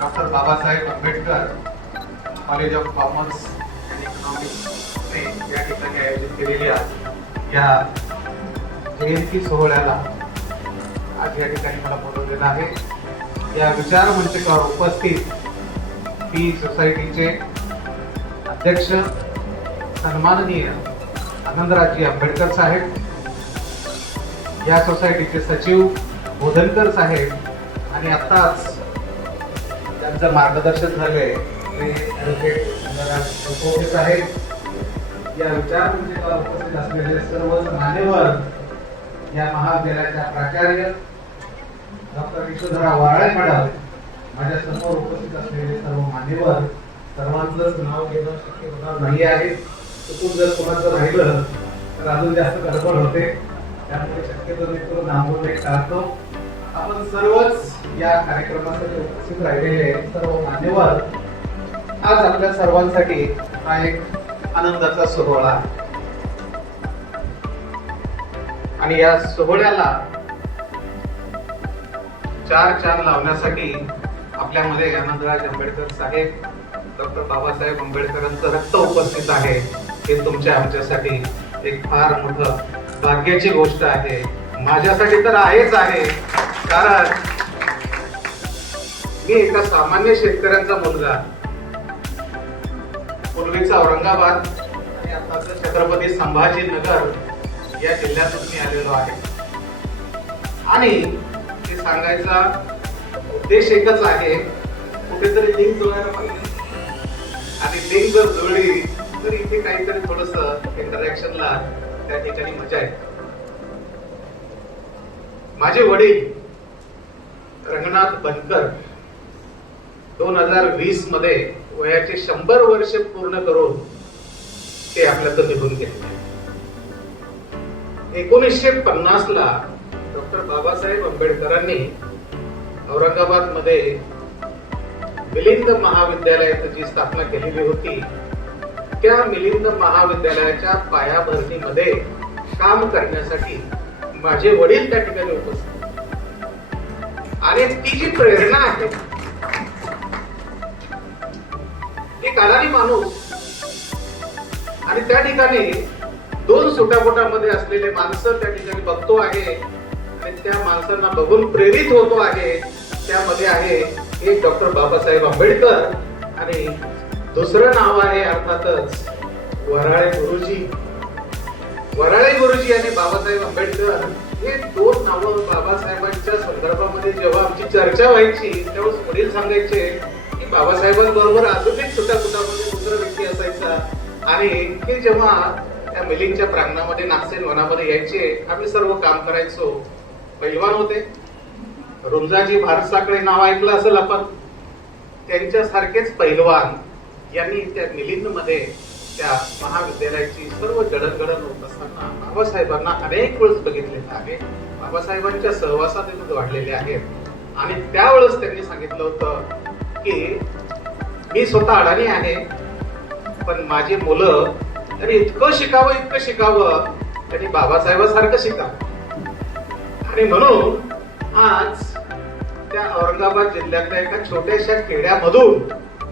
doctor Babasaheb Ambedkar college of commerce and economics या ठिकाणी आयोजित केलेल्या या जयंती सोहळ्याला आज या ठिकाणी मला बोलवलेलं आहे. या विचार मंचकावर उपस्थित पी सोसायटीचे अध्यक्ष सन्माननीय आनंदराजी आंबेडकर साहेब, या सोसायटीचे सचिव बोधनकर साहेब, आणि आताच त्यांचं मार्गदर्शन झाले ते ॲडव्होकेट साहेब, या विचार मंचकावर उपस्थित असलेले सर्व मान्यवर, या महाविद्यालयाच्या प्राचार्य डॉक्टर विश्वधरा वाराळे मॅडम, माझ्या समोर उपस्थित असलेले सर्व मान्यवर, सर्वांचंच नाव घेणं शक्य होणार नाही आहे. चुकून जर कोणाचं राहिलं तर अजून जास्त गडबड होते, त्यामुळे शक्यतो मी तो नाव बोलणे टाळतो. आपण सर्वच या कार्यक्रमासाठी उपस्थित राहिलेले सर्व मान्यवर, आज आपल्या सर्वांसाठी हा एक आनंदाचा सोहळा आणि या सोहळ्याला 4 चांद लावण्यासाठी आपल्यामध्ये आनंदराज आंबेडकर साहेब, डॉक्टर बाबासाहेब आंबेडकरांचं रक्त उपस्थित आहे. हे तुमच्या आमच्यासाठी एक फार मोठं भाग्याची गोष्ट आहे. माझ्यासाठी तर आहेच आहे, कारण मी एका सामान्य शेतकऱ्यांचा मुलगा, पूर्वीचा औरंगाबाद आणि आताचं छत्रपती संभाजीनगर या जिल्ह्यातून मी आलेलो आहे. आणि हे सांगायचा उद्देश एकच आहे, कुठेतरी लिंक जुळायला पाहिजे आणि लिंक जर जुळली तर इथे काहीतरी थोडस इंटरॅक्शनला त्या ठिकाणी मजा आहे. माझे वडील रंगनाथ बनकर 2020 मध्ये वयाचे 100 वर्ष पूर्ण करून ते आपल्यातून निघून गेले. 1950 ला डॉक्टर बाबासाहेब आंबेडकरांनी औरंगाबाद मध्ये मिलिंद महाविद्यालयाची जी स्थापना केलेली होती, त्या मिलिंद महाविद्यालयाच्या पायाभरणीमध्ये काम करण्यासाठी माझे वडील त्या ठिकाणी उपस्थित आणि ती जी प्रेरणा आहे, एक अडाणी माणूस आणि त्या ठिकाणी 2 सुटापोटामध्ये असलेले माणसं त्या ठिकाणी बघतो आहे आणि त्या माणसांना बघून प्रेरित होतो आहे. त्यामध्ये आहे एक डॉक्टर बाबासाहेब आंबेडकर आणि दुसरं नाव आहे अर्थातच वराळे गुरुजी. वराळे गुरुजी आणि बाबासाहेब आंबेडकर हे 2 नावं बाबासाहेबांच्या संदर्भामध्ये जेव्हा आमची चर्चा व्हायची त्यावेळेस वडील सांगायचे की बाबासाहेबांबरोबर अजून एक सुटापुटामध्ये दुसरा व्यक्ती असायचा आणि हे जेव्हा त्या मिलिंगच्या प्रांगणामध्ये नागसेन वनामध्ये यायचे, आम्ही सर्व काम करायचो. पैलवान होते, रुंजाजी भारसाकडे नाव ऐकलं असेल आपण, त्यांच्यासारखेच पैलवान यांनी त्या मिलिंद मध्ये त्या महाविद्यालयाची सर्व जडणघडण होत असताना बाबासाहेबांना अनेक वेळेस बघितलेलं आहे. बाबासाहेबांच्या सहवासात ते वाढलेले आहेत आणि त्यावेळेस त्यांनी सांगितलं होतं की मी स्वतः अडाणी आहे, पण माझी मुलं त्यांनी इतकं शिकावं त्यांनी बाबासाहेबांसारखं शिकावं. आणि म्हणून आज त्या औरंगाबाद जिल्ह्यातल्या एका छोट्याशा खेड्यामधून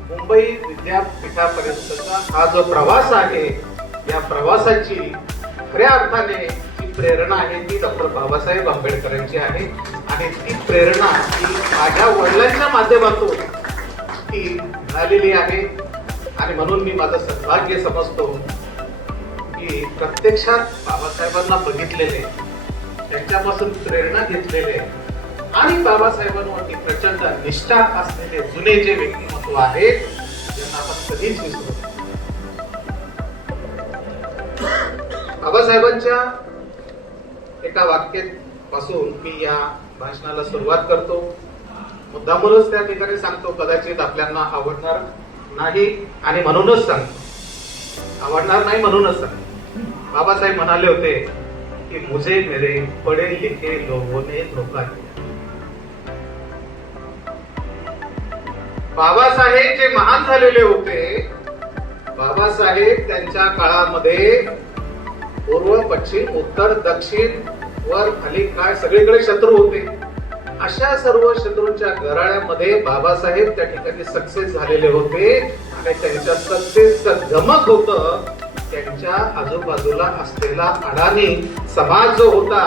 मुंबई विद्यापीठापर्यंतचा हा जो प्रवास आहे, या प्रवासाची खऱ्या अर्थाने जी प्रेरणा आहे ती डॉक्टर बाबासाहेब आंबेडकरांची आहे आणि ती प्रेरणा ही माझ्या वडिलांच्या माध्यमातून ती मिळालेली आहे. आणि म्हणून मी माझं सद्भाग्य समजतो की प्रत्यक्षात बाबासाहेबांना बघितलेले, त्यांच्यापासून प्रेरणा घेतलेले आणि बाबासाहेबांवरती प्रचंड निष्ठा असलेले जुने जे व्यक्तिमत्व आहेत त्यांना आपण कधीच विसरू. बाबासाहेबांच्या एका वाक्यापासून मी या भाषणाला सुरुवात करतो. मुद्दामूनच त्या ठिकाणी सांगतो, कदाचित आपल्याला आवडणार नाही आणि म्हणूनच सांगतो, आवडणार नाही म्हणूनच सांगतो. बाबासाहेब म्हणाले होते की मुझे मेरे पढ़े लिखे लोगों ने धोखा दिया. बाबासाहेब जे महान झालेले होते, बाबासाहेब त्यांच्या काळामध्ये पूर्व पश्चिम उत्तर दक्षिण वर खाली काय सगळीकडे शत्रू होते. अशा सर्व शत्रूंच्या गराळ्यामध्ये बाबासाहेब त्या ठिकाणी सक्सेस झालेले होते आणि त्यांच्या सक्सेसचं गमक होतं त्यांच्या आजूबाजूला असलेला अडाणी समाज जो होता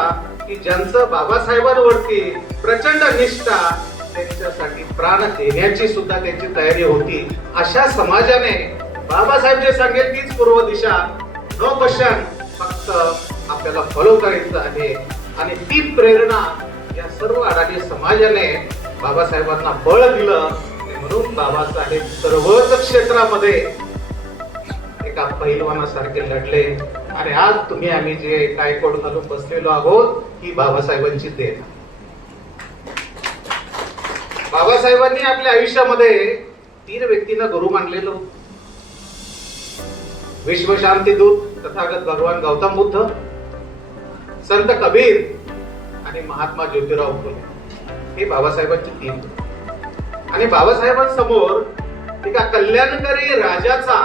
की ज्यांचं बाबासाहेबांवरती प्रचंड निष्ठा, त्यांच्यासाठी प्राण देण्याची सुद्धा त्यांची तयारी होती. अशा समाजाने बाबासाहेब जे सांगेल तीच पूर्व दिशा, नो क्वेश्चन, फक्त आपल्याला फॉलो करायचं आहे. आणि ती प्रेरणा या सर्व अडाणी समाजाने बाबासाहेबांना बळ दिलं. म्हणून बाबासाहेब सर्वच क्षेत्रामध्ये एका पैलवानासारखे लढले आणि आज तुम्ही आम्ही जे गायकवाड घालून बसलेलो आहोत ही बाबासाहेबांची देण. बाबासाहेबांनी आपल्या आयुष्यामध्ये 3 व्यक्तींना गुरु मानलेलं. विश्वशांतीदूत तथागत भगवान गौतम बुद्ध, संत कबीर आणि महात्मा ज्योतिराव फुले हे बाबासाहेबांचे 3. आणि बाबासाहेबांसमोर एका कल्याणकारी राजाचा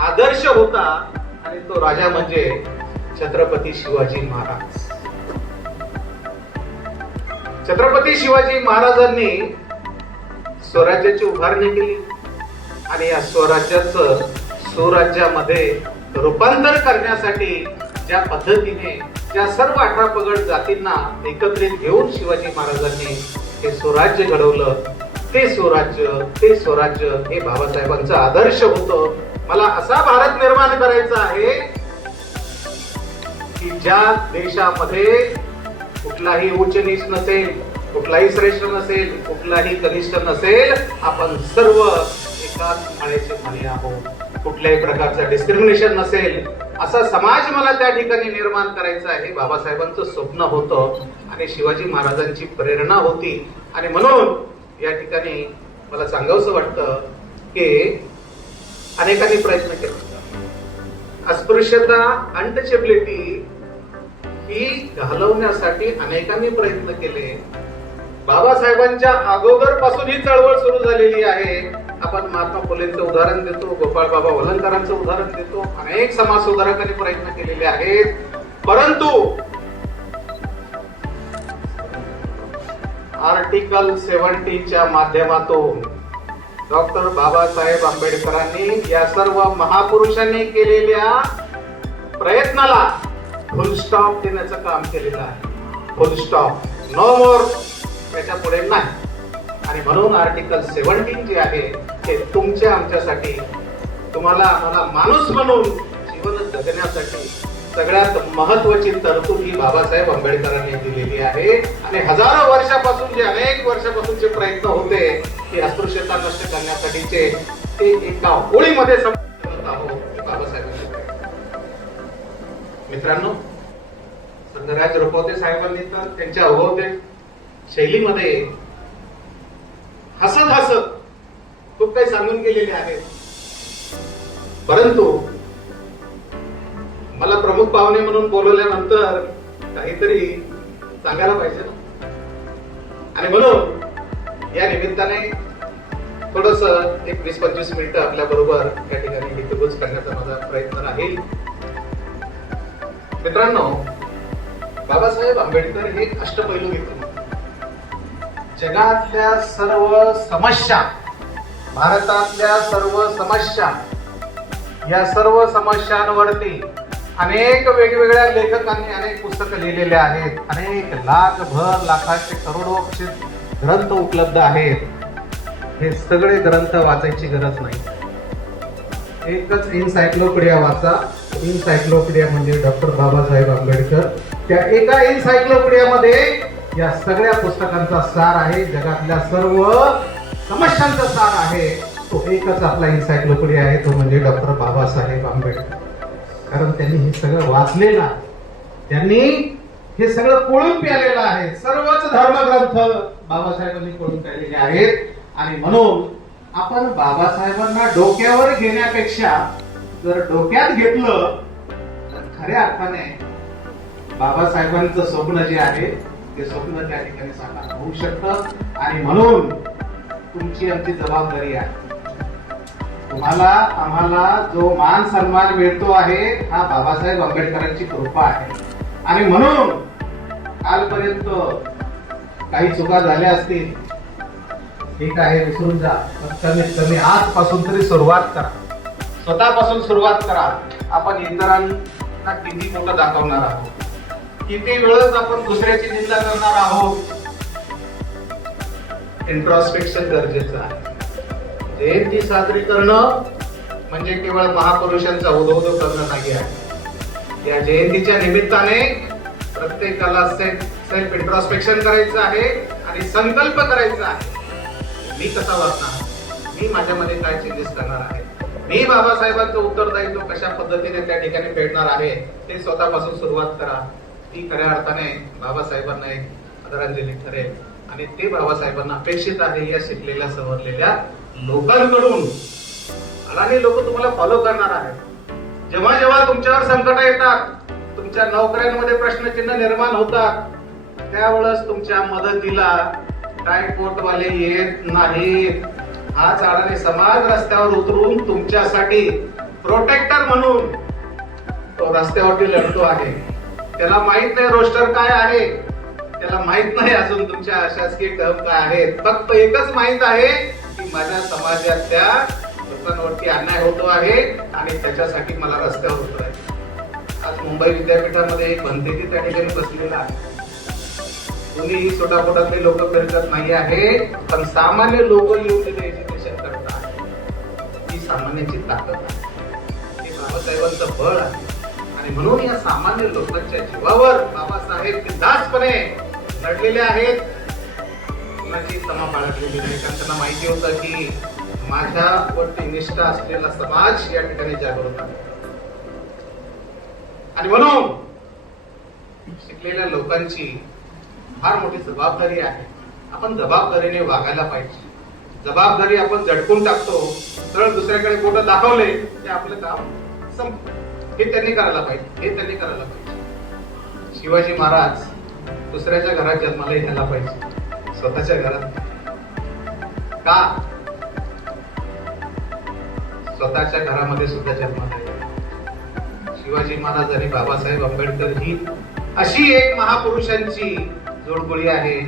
आदर्श होता आणि तो राजा म्हणजे छत्रपती शिवाजी महाराज. छत्रपती शिवाजी महाराजांनी स्वराज्याची उभारणी केली आणि या स्वराज्याचं सुराज्यामध्ये रूपांतर करण्यासाठी ज्या पद्धतीने ज्या सर्व 18 पगड जातींना एकत्रित घेऊन शिवाजी महाराजांनी हे स्वराज्य घडवलं, ते स्वराज्य हे बाबासाहेबांचा आदर्श होतं. मला असा भारत निर्माण करायचा आहे की ज्या देशामध्ये कुठलाही उच्च नीच नसेल, कुठलाही श्रेष्ठ नसेल, कुठलाही कनिष्ठ नसेल, आपण सर्व एकाच माळेचे मणी आहोत. कुठल्याही प्रकारचं डिस्क्रिमिनेशन नसेल असा समाज मला त्या ठिकाणी निर्माण करायचा आहे. बाबासाहेबांचं स्वप्न होतं आणि शिवाजी महाराजांची प्रेरणा होती. आणि म्हणून या ठिकाणी मला सांगावंसं वाटतं की अनेकांनी प्रयत्न केले. अस्पृश्यता, अनटचेबिलिटी ही घालवण्यासाठी अनेकांनी प्रयत्न केले. बाबासाहेबांच्या अगोदर पासून ही चळवळ सुरू झालेली आहे. आपण महात्मा फुलेंचं उदाहरण देतो, गोपाळ बाबा वलंकरांचं उदाहरण देतो, अनेक समाज सुधारकांनी प्रयत्न केलेले आहेत. परंतु आर्टिकल 17च्या माध्यमातून डॉक्टर बाबासाहेब आंबेडकरांनी या सर्व महापुरुषांनी केलेल्या प्रयत्नाला फुल स्टॉप देण्याचं काम केलेलं आहे. फुल स्टॉप, नो मोर, त्याच्या पुढे नाही. आणि म्हणून आर्टिकल 17 जे आहे ते तुमच्या आमच्यासाठी, तुम्हाला आम्हाला माणूस म्हणून जीवन जगण्यासाठी सगळ्यात महत्वाची तरतूद ही बाबासाहेब आंबेडकरांनी दिलेली आहे. आणि हजारो वर्षापासून जे अनेक वर्षापासूनचे प्रयत्न होते की अस्पृश्यता नष्ट करण्यासाठीचे, ते एका ओळीमध्ये संपवत आहोत बाबासाहेबांचे प्रयत्न. मित्रांनो, संतराज रुपवते साहेबांनी तर त्यांच्या अवघ्या शैलीमध्ये हसत हसत खूप काही सांगून गेलेले आहेत. परंतु मला प्रमुख पाहुणे म्हणून बोलवल्यानंतर काहीतरी सांगायला पाहिजे ना. आणि म्हणून या निमित्ताने थोडस एक 20-25 मिनिटं आपल्या बरोबर या ठिकाणी हितगुज करण्याचा माझा प्रयत्न राहील. मित्रांनो, बाबासाहेब आंबेडकर हे अष्टपैलू व्यक्ती. जगातल्या सर्व समस्या, भारतातल्या सर्व समस्या, या सर्व समस्यांवरती अनेक वेगवेगळ्या लेखकांनी अनेक पुस्तकं लिहिलेले आहेत. अनेक लाखाचे करोडोचे ग्रंथ उपलब्ध आहेत. हे सगळे ग्रंथ वाचायची गरज नाही. एकच एन्सायक्लोपीडिया वाचा. एन्सायक्लोपीडिया म्हणजे डॉक्टर बाबासाहेब आंबेडकर. त्या एका एन्सायक्लोपीडियामध्ये या सगळ्या पुस्तकांचा सार आहे. जगातल्या सर्व समस्यांचा सार आहे. तो एकच आपला एन्सायक्लोपीडिया आहे, तो म्हणजे डॉक्टर बाबासाहेब आंबेडकर. कारण त्यांनी हे सगळं वाचलेलं आहे, त्यांनी हे सगळं कोळून प्यालेलं आहे. सर्वच धर्मग्रंथ बाबासाहेबांनी कोळून प्यालेले आहेत. आणि म्हणून आपण बाबासाहेबांना डोक्यावर घेण्यापेक्षा जर डोक्यात घेतलं तर खऱ्या अर्थाने बाबासाहेबांचं स्वप्न जे आहे ते स्वप्न त्या ठिकाणी साकार होऊ शकतं. आणि म्हणून तुमची आमची जबाबदारी आहे. तुम्हाला आम्हाला जो मान सन्मान मिळतो आहे हा बाबासाहेब आंबेडकरांची कृपा आहे. आणि म्हणून कालपर्यंत काही चुका झाल्या असतील, ठीक आहे, विसरून जा. पण कमीत कमी आजपासून तरी सुरुवात करा. स्वतःपासून सुरुवात करा. आपण इतरांना किती मोठं दाखवणार आहोत, किती वेळच आपण दुसऱ्याची निंदा करणार आहोत. इंट्रॉस्पेक्शन गरजेचं आहे. जयंती साजरी करणं म्हणजे केवळ महापुरुषांचा उदोउदो करणं नाही आहे. या जयंतीच्या निमित्ताने प्रत्येकाला सेल्फ इंट्रॉस्पेक्शन करायचं आहे आणि संकल्प करायचा आहे. मी कसा वागणार, मी माझ्यामध्ये काय चेंजेस करणार आहे, मी बाबासाहेबांचं उत्तरदायित्व कशा पद्धतीने त्या ठिकाणी फेडणार आहे, ते स्वतःपासून सुरुवात करा. ती खऱ्या अर्थाने बाबासाहेबांना एक आदरांजली ठरेल. आणि ते बाबासाहेबांना अपेक्षित आहे या शिकलेल्या सवरलेल्या लोकांकडून. आणि लोक तुम्हाला फॉलो करणार आहेत. जेव्हा जेव्हा तुमच्यावर संकट येतात, तुमच्या नोकऱ्यांमध्ये प्रश्नचिन्ह निर्माण होतात, त्यावेळेस तुमच्या मदतीला काय कोर्टवाले येत नाहीत. हाच अडाणी समाज रस्त्यावर उतरून तुमच्यासाठी प्रोटेक्टर म्हणून तो रस्त्यावरती लढतो आहे. त्याला माहित नाही रोस्टर काय आहे, त्याला माहित नाही अजून तुमच्या शासकीय टर्म काय आहेत. फक्त एकच माहित आहे की माझ्या समाजातल्या लोकांवरती अन्याय होतो आहे आणि त्याच्यासाठी मला रस्त्यावर उतरायचं. आज मुंबई विद्यापीठामध्ये एक भंतेती त्या ठिकाणी बसलेला आहे. कोणीही छोटापोटातले लोक फिरकत नाही आहे, पण सामान्य लोक येऊन तिथे एज्युकेशन करतात. ही सामान्यांची ताकद आहे, हे बाबासाहेबांचं बळ आहे. आणि म्हणून या सामान्य लोकांच्या जीवावर बाबासाहेब बिनधास्तपणे लढलेले आहेत. कुणाची तमा बाळगलेली नाही, कारण त्यांना माहिती होतं की माझ्यावरती निष्ठा असलेला समाज या ठिकाणी जागृत आहे. आणि म्हणून शिकलेल्या लोकांची फार मोठी जबाबदारी आहे. आपण जबाबदारीने वागायला पाहिजे. जबाबदारी आपण झटकून टाकतो, तर दुसऱ्याकडे बोटं दाखवले ते आपलं काम संपतं. हे त्यांनी करायला पाहिजे. शिवाजी महाराज दुसऱ्याच्या घरात जन्माला यायला पाहिजे, स्वतःच्या घरात का? स्वतःच्या घरामध्ये सुद्धा जन्माला यायला. शिवाजी महाराज आणि बाबासाहेब आंबेडकर ही अशी एक महापुरुषांची जोडगोळी आहे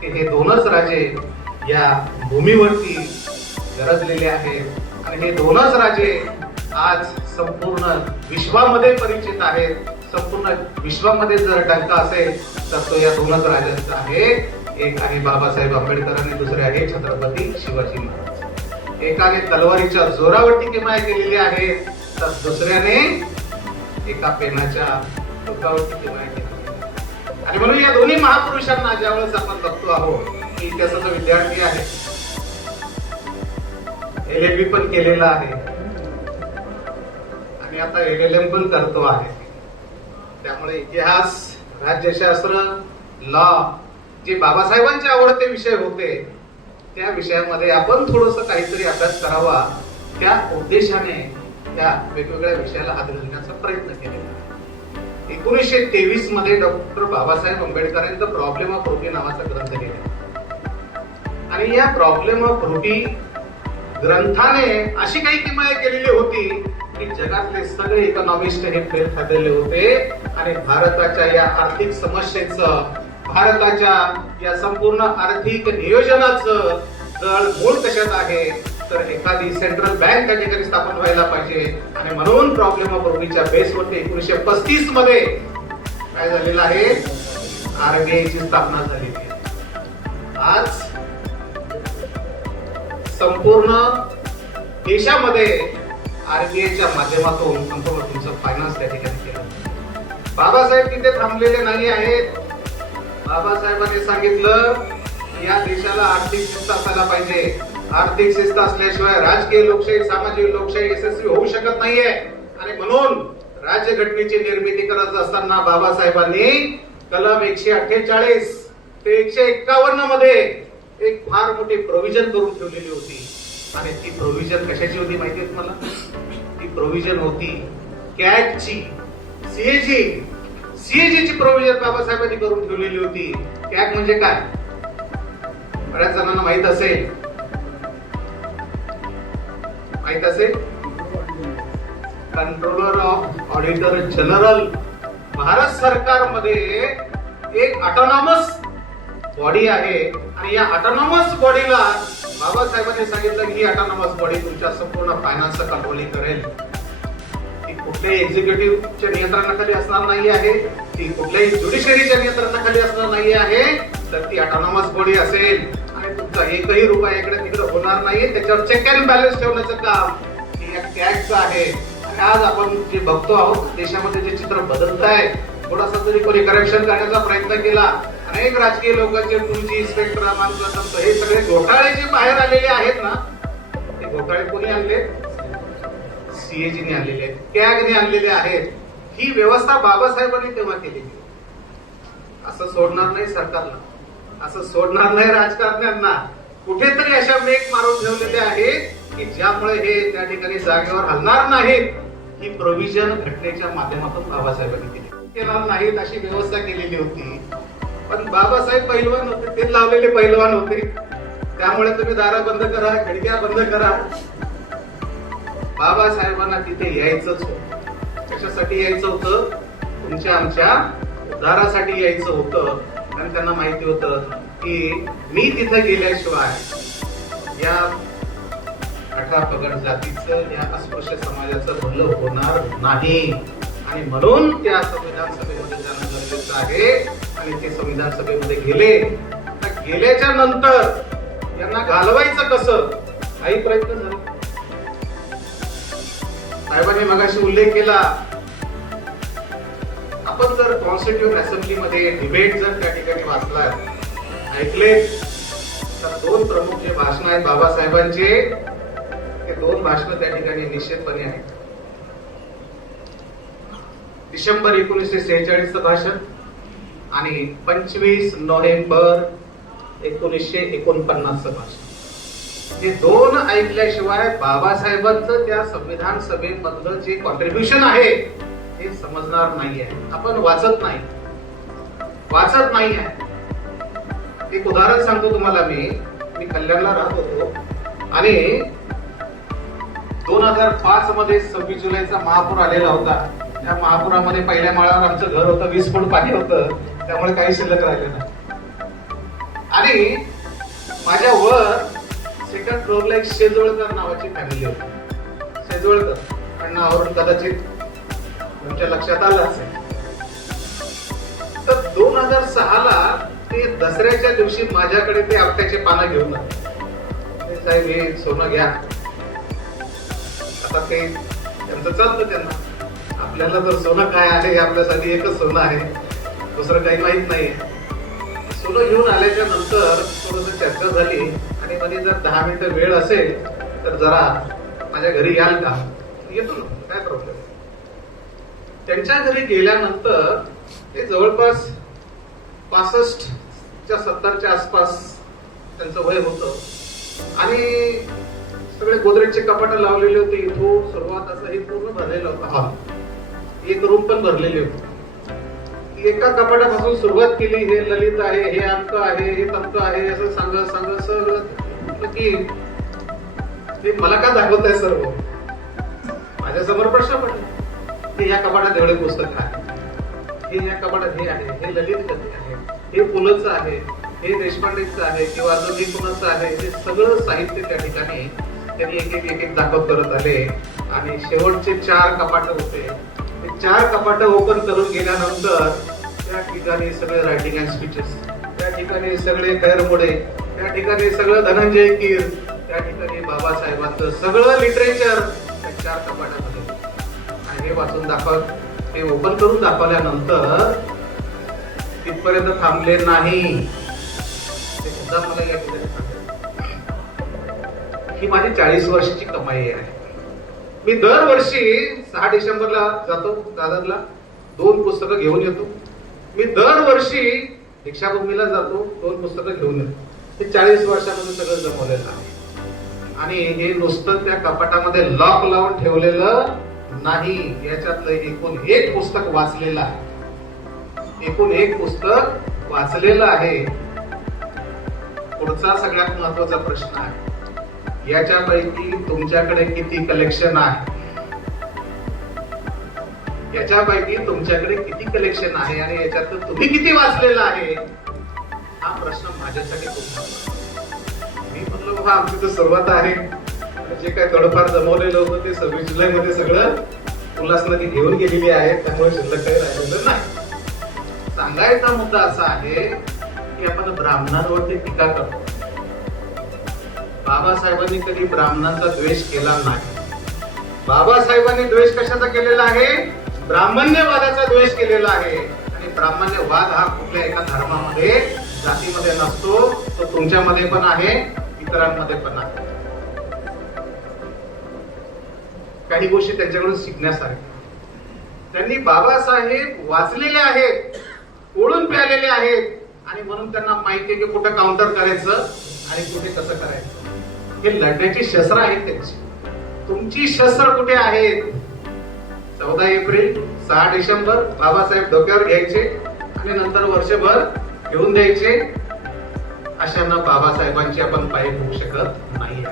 की हे दोनच राजे या भूमीवरती गरजलेले आहेत आणि हे दोनच राजे आज संपूर्ण विश्वामध्ये परिचित आहेत. संपूर्ण विश्वामध्ये जर डंका असेल तर तो या दोनच राजांचा आहे. एक आहे बाबासाहेब आंबेडकर आणि दुसरे आहे छत्रपती शिवाजी महाराज. एकाने तलवारीच्या जोरावरती किमया केलेली आहे, तर दुसऱ्याने एका पेनाच्या टोकावरती किमया केली. आणि म्हणून या दोन्ही महापुरुषांना ज्यावेळेस आपण बघतो आहोत की इतिहासाचा जो विद्यार्थी आहे, LLB पण केलेला आहे आणि आता LLM पण करतो आहे. त्यामुळे इतिहास, राज्यशास्त्र, लॉ जे बाबासाहेबांचे आवडते विषय होते त्या विषयामध्ये आपण थोडंसं काहीतरी अभ्यास करावा, त्या उद्देशाने त्या वेगवेगळ्या विषयाला हात घालण्याचा प्रयत्न केलेला. 1923 मध्ये डॉक्टर बाबासाहेब आंबेडकरांनी द प्रॉब्लेम ऑफ रूपी नावाचा ग्रंथ लिहिला आणि या प्रॉब्लेम ऑफ रूपी ग्रंथाने अशी काही किमया केलेली होती की जगातले सगळे इकॉनॉमिस्ट हे फेल ठरलेले होते आणि भारताच्या या आर्थिक समस्येचं, भारताच्या या संपूर्ण आर्थिक नियोजनाचं जळ मूळ कशात आहे, तर एखादी सेंट्रल बँक त्या ठिकाणी स्थापन व्हायला पाहिजे. आणि म्हणून प्रॉब्लेम ऑफ रूपीच्या बेसवरती 1935 मध्ये काय झालेलं आहे, RBI ची स्थापना झालेली आहे. आज संपूर्ण देशामध्ये RBIच्या माध्यमातून संपूर्ण तुमचं फायनान्स त्या ठिकाणी केलं. बाबासाहेब तिथे थांबलेले नाही आहेत. बाबासाहेबांनी सांगितलं या देशाला आर्थिक शिस्त असायला पाहिजे. आर्थिक शिस्त असल्याशिवाय राजकीय लोकशाही, सामाजिक लोकशाही यशस्वी होऊ शकत नाहीये. आणि म्हणून राज्यघटनेची निर्मिती करत असताना बाबासाहेबांनी कलम 148 ते 151 मध्ये एक फार मोठी प्रोव्हिजन करून ठेवलेली होती. आणि ती प्रोव्हिजन कशाची होती माहितीये तुम्हाला? ती प्रोव्हिजन होती कॅगची, सीएजी ची प्रोव्हिजन बाबासाहेबांनी करून ठेवलेली होती. कॅग म्हणजे काय? बऱ्याच जणांना माहित असेल. Controller of auditor general. Bharat सरकारमध्ये एक ऑटोनॉमस बॉडी आहे आणि या ऑटोनॉमस बॉडीला बाबासाहेबांनी सांगितलं की ही ऑटोनॉमस बॉडी तुमच्या संपूर्ण फायनान्स कंट्रोलिंग करेल. ती कुठल्याही एक्झिक्युटिव्हच्या नियंत्रणाखाली असणार नाही आहे, ती कुठल्याही ज्युडिशरीच्या नियंत्रणाखाली असणार नाही आहे, तर ती ऑटोनॉमस बॉडी असेल आणि तुमचा एकही रुपया इकडे तिकडे होणार नाही. त्याच्यावर चेक अँड बॅलन्स ठेवण्याचं काम हे या कॅगचं आहे. आणि आज आपण जे बघतो आहोत देशामध्ये जे चित्र बदलत आहे, थोडासा तरी कोणी करेक्शन करण्याचा प्रयत्न केला, अनेक राजकीय लोकांचे 2G स्पेक्ट्रम हे सगळे घोटाळे जे बाहेर आलेले आहेत ना, ते घोटाळे कोणी आणले? सीएजीने आणलेले आहेत, कॅगने आणलेले आहेत. ही व्यवस्था बाबासाहेबांनी तेव्हा केलेली. असं सोडणार नाही सरकारला, असं सोडणार नाही राजकारण्यांना. कुठेतरी अशा मेक मारून ठेवलेले आहेत की ज्यामुळे हे त्या ठिकाणी जागेवर हलणार नाहीत. ही प्रोव्हिजन घटनेच्या माध्यमातून बाबासाहेबांनी केली नाहीत अशी व्यवस्था केलेली होती. पण बाबासाहेब पैलवान होते, ते लावलेले पैलवान होते. त्यामुळे तुम्ही दारा बंद करा, खिडक्या बंद करा. बाबासाहेबांना तिथे यायचंच होतं. कशासाठी यायचं होतं? तुमच्या आमच्या उद्धारासाठी यायचं होतं. आणि त्यांना माहिती होतं की मी तिथे गेल्याशिवाय या 18 पगड जातीचं, या अस्पृश्य समाजाचं भलं होणार नाही. आणि म्हणून त्या संविधान सभेमध्ये जाणं गरजेचं आहे. आणि ते संविधान सभेमध्ये गेले. गेल्याच्या नंतर यांना घालवायचं कसं हाही प्रयत्न झाला. साहेबांनी मगाशी उल्लेख केला, आपण जर कॉन्स्टिट्यूट असेंब्लीमध्ये डिबेट जर त्या ठिकाणी वाचला, ऐकले, तर 2 प्रमुख जे भाषण आहेत बाबासाहेबांचे, ते 2 भाषण त्या ठिकाणी निश्चितपणे आहेत. डिसेंबर 1946 भाषण आणि 25 नोव्हेंबर 1949 भाषण. हे 2 ऐकल्याशिवाय बाबासाहेबांचं त्या संविधान सभेमधलं जे कॉन्ट्रीब्युशन आहे हे समजणार नाहीये. आपण वाचत नाही आहे. एक उदाहरण सांगतो तुम्हाला. मी कल्याणला राहत होतो आणि 2005 मध्ये 26 जुलैचा महापूर आलेला होता. त्या महापुरामध्ये पहिल्या माळ्यावर आमचं घर होतं, 20 फूट पाणी होतं, त्यामुळे काही शिल्लक राहिलं नाही. आणि माझ्या वर सेकंड फ्लोअरला एक शेजवळकर नावाची फॅमिली होती. शेजवळकर नावावरून कदाचित तुमच्या लक्षात आलं असेल. तर 2006ला ते दसऱ्याच्या दिवशी माझ्याकडे ते आपट्याचे पानं घेऊन आले. साहेब हे सोनं घ्या. आता ते त्यांचं चालतं त्यांना. आपल्याला तर सोनं काय आहे हे आपल्यासाठी एकच सोनं आहे, दुसरं काही माहित नाही. सोनं घेऊन आल्याच्या नंतर थोडस चर्चा झाली आणि मध्ये जर 10 मिनिटं वेळ असेल तर जरा माझ्या घरी याल का? येतो ना, काय प्रॉब्लेम. त्यांच्या घरी गेल्यानंतर ते जवळपास 65च्या 70च्या आसपास त्यांचं वय होतं आणि सगळे गोदरेजचे कपाट लावलेले होते. इथून सुरुवात असं हे पूर्ण भरलेलं होतं. हॉल, एक रूम पण भरलेली होती. एका कपाटापासून सुरुवात केली. हे ललित आहे, हे अंक आहे, हे तंत्र आहे, असं सांगत सगळं की हे मला का दाखवत आहे सर्व. माझ्या समोर प्रश्न पडला की या कपाटात एवढे पुस्तक आहे, हे या कपाटात हे आहे, हे ललित कथी आहे, हे पुलंचं आहे, हे देशपांडेचं आहे किंवा अजून हे कुणाचं आहे. हे सगळं साहित्य त्या ठिकाणी त्यांनी एक एक दाखवत करत आले आणि शेवटचे 4 कपाट होते. 4 कपाट ओपन करून गेल्यानंतर त्या ठिकाणी सगळे रायटिंग अँड स्पीचेस, त्या ठिकाणी सगळे खैरमोडे, त्या ठिकाणी सगळं धनंजय कीर, त्या ठिकाणी बाबासाहेबांचं सगळं लिटरेचर त्या 4 कपाटामध्ये. आणि हे वाचून ते ओपन करून दाखवल्यानंतर तिथपर्यंत थांबले नाही. ते सुद्धा मला या ठिकाणी सांगायचं, ही माझी 40 वर्षाची कमाई आहे. मी दरवर्षी 6 डिसेंबरला जातो दादरला, 2 पुस्तकं घेऊन येतो. मी दरवर्षी दीक्षाभूमीला जातो, 2 पुस्तकं घेऊन येतो. हे 40 वर्षामध्ये सगळं जमवलेलं आहे. आणि हे नुसतं त्या कपाटामध्ये लॉक लावून ठेवलेलं नाही. याच्यातलं एकूण 1 पुस्तक वाचलेलं आहे. एकूण 1 पुस्तक वाचलेलं आहे. पुढचा सगळ्यात महत्वाचा प्रश्न आहे, याच्यापैकी तुमच्याकडे किती कलेक्शन आहे? याच्यापैकी तुमच्याकडे किती कलेक्शन आहे आणि याच्यातून तुम्ही किती वाचलेलं आहे? हा प्रश्न माझ्यासाठी खूप महत्त्वाचा. मी म्हणलो बाबा आमची तर सुरुवात आहे, जे काय थोडंफार जमवलेलं होतं ते 26 जुलैमध्ये सगळं उल्हास नदी घेऊन गेलेली आहे, त्यामुळे शिल्लक काही राहिलेलं नाही. सांगायचा मुद्दा असा आहे की आपण ब्राह्मणांवरती टीका करतो. बाबासाहेबांनी कधी ब्राह्मणांचा द्वेष केला नाही. बाबासाहेबांनी द्वेष कशाचा केलेला आहे? ब्राह्मण्यवादाचा द्वेष केलेला आहे. आणि ब्राह्मण्यवाद हा कुठल्या एका धर्मामध्ये, जातीमध्ये नसतो. तो तुमच्यामध्ये पण आहे, इतरांमध्ये पण आहे. काही गोष्टी त्यांच्याकडून शिकण्यासारख्या. त्यांनी बाबासाहेब वाचलेले आहेत, ओळून प्यालेले आहेत आणि म्हणून त्यांना माहिती आहे की कुठं काउंटर करायचं आणि कुठे कसं करायचं. हे लढण्याची शस्त्र आहेत त्यांची. तुमची शस्त्र कुठे आहेत? 14 एप्रिल, 6 डिसेंबर बाबासाहेब डोक्यावर घ्यायचे आणि नंतर वर्षभर घेऊन द्यायचे. अशांना बाबासाहेबांची आपण पाय होऊ शकत नाही.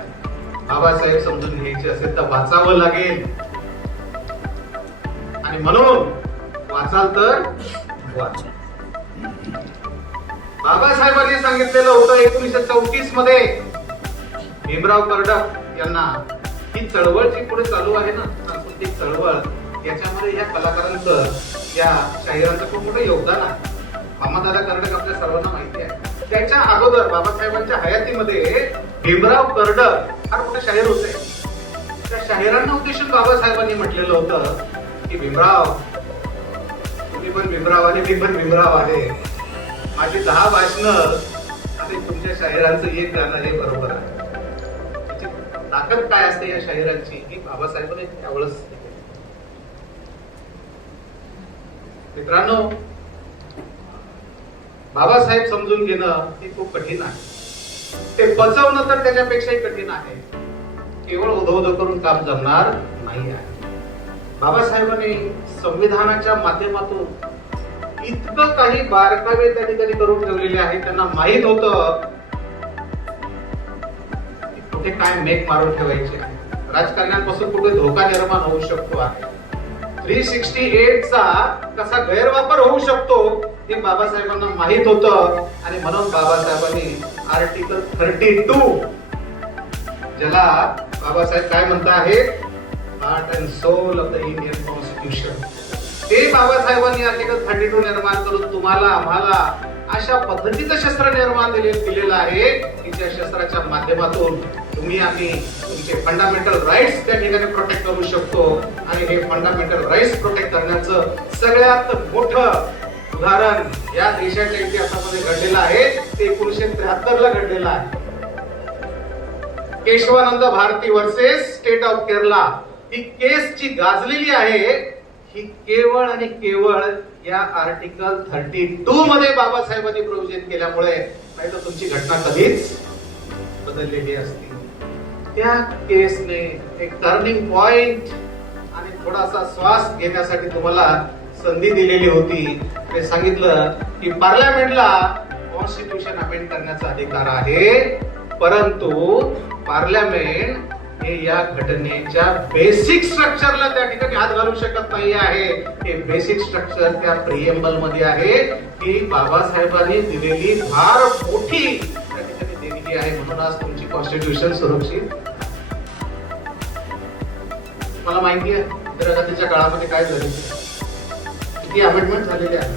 बाबासाहेब समजून घ्यायचे असेल तर वाचावं लागेल. आणि म्हणून वाचाल तर वाचा. बाबासाहेबांनी सांगितलेलं होतं 1934 मध्ये भीमराव कर्डक यांना, ही चळवळ जी पुढे चालू आहे ना, सांस्कृतिक चळवळ, याच्यामध्ये या कलाकारांचं, या शाहिरांचं खूप मोठं योगदान आहे. मामादादा कर्डक आपल्या सर्वांना माहिती आहे. त्याच्या अगोदर बाबासाहेबांच्या हयातीमध्ये भीमराव कर्डक फार मोठे शाहीर होते. त्या शाहिरांना उद्देशून बाबासाहेबांनी म्हटलेलं होतं की भीमराव, तुम्ही पण भीमराव आणि मी पण भीमराव आहे. माझी 10 भाषणं असते तुमच्या शाहिरांचं एक गाणं हे बरोबर आहे. त्याची ताकद काय असते या शाहिरांची ही बाबासाहेबांनी त्यावेळेस केली. मित्रांनो, बाबासाहेब समजून घेणं हे खूप कठीण आहे. ते पचवणं तर त्याच्यापेक्षाही कठीण आहे. केवळ उधोध करून काम जमणार नाही आहे. बाबासाहेबांनी संविधानाच्या माध्यमातून इतकं काही बारकावे त्या ठिकाणी करून ठेवलेले आहे. त्यांना माहित होतं की कुठे काय मेक मारून ठेवायचे, राजकारण्यांपासून कुठे धोका निर्माण होऊ शकतो आहे, 368 चा कसा गैरवापर होऊ शकतो हे बाबासाहेबांना माहित होतं. आणि म्हणून बाबासाहेबांनी आर्टिकल 32 ज्याला बाबासाहेब काय म्हणत आहेत, heart and soul of the Indian constitution, ते बाबासाहेबांनी आर्टिकल 32 निर्माण करून तुम्हाला आम्हाला अशा पद्धतीचं शस्त्र निर्माण दिलेलं आहे की ज्या शस्त्राच्या माध्यमातून तुम्ही आम्ही तुमचे फंडामेंटल राईट्स त्या ठिकाणी प्रोटेक्ट करू शकतो. आणि हे फंडामेंटल राईट्स प्रोटेक्ट करण्याचं सगळ्यात मोठं उदाहरण या देशाच्या इतिहासामध्ये घडलेलं आहे ते 1973 ला घडलेलं आहे. Keshavananda Bharati versus state of Kerala ही केस जी गाजलेली आहे ही केवळ आणि केवळ या आर्टिकल 32 मध्ये बाबासाहेबांनी प्रोव्हिजन केल्यामुळे, नाही तर तुमची घटना कधीच बदललेली असती. त्या केसने एक टर्निंग पॉइंट आणि थोडासा श्वास घेण्यासाठी तुम्हाला संधी दिलेली होती. ते सांगितलं की पार्लमेंटला कॉन्स्टिट्यूशन अमेंड करण्याचा अधिकार आहे, परंतु पार्लमेंट हे या घटनेच्या बेसिक स्ट्रक्चरला त्या ठिकाणी हात घालू शकत नाही आहे. हे बेसिक स्ट्रक्चर त्या प्रिएम्बल मध्ये आहे की बाबासाहेबांनी दिलेली फार मोठी त्या ठिकाणी देणगी आहे. म्हणून आज तुमची कॉन्स्टिट्यूशन सुरक्षित. मला माहिती आहे इंदिरा गांधीच्या काळामध्ये काय झाले, किती अमेंडमेंट झालेले आहे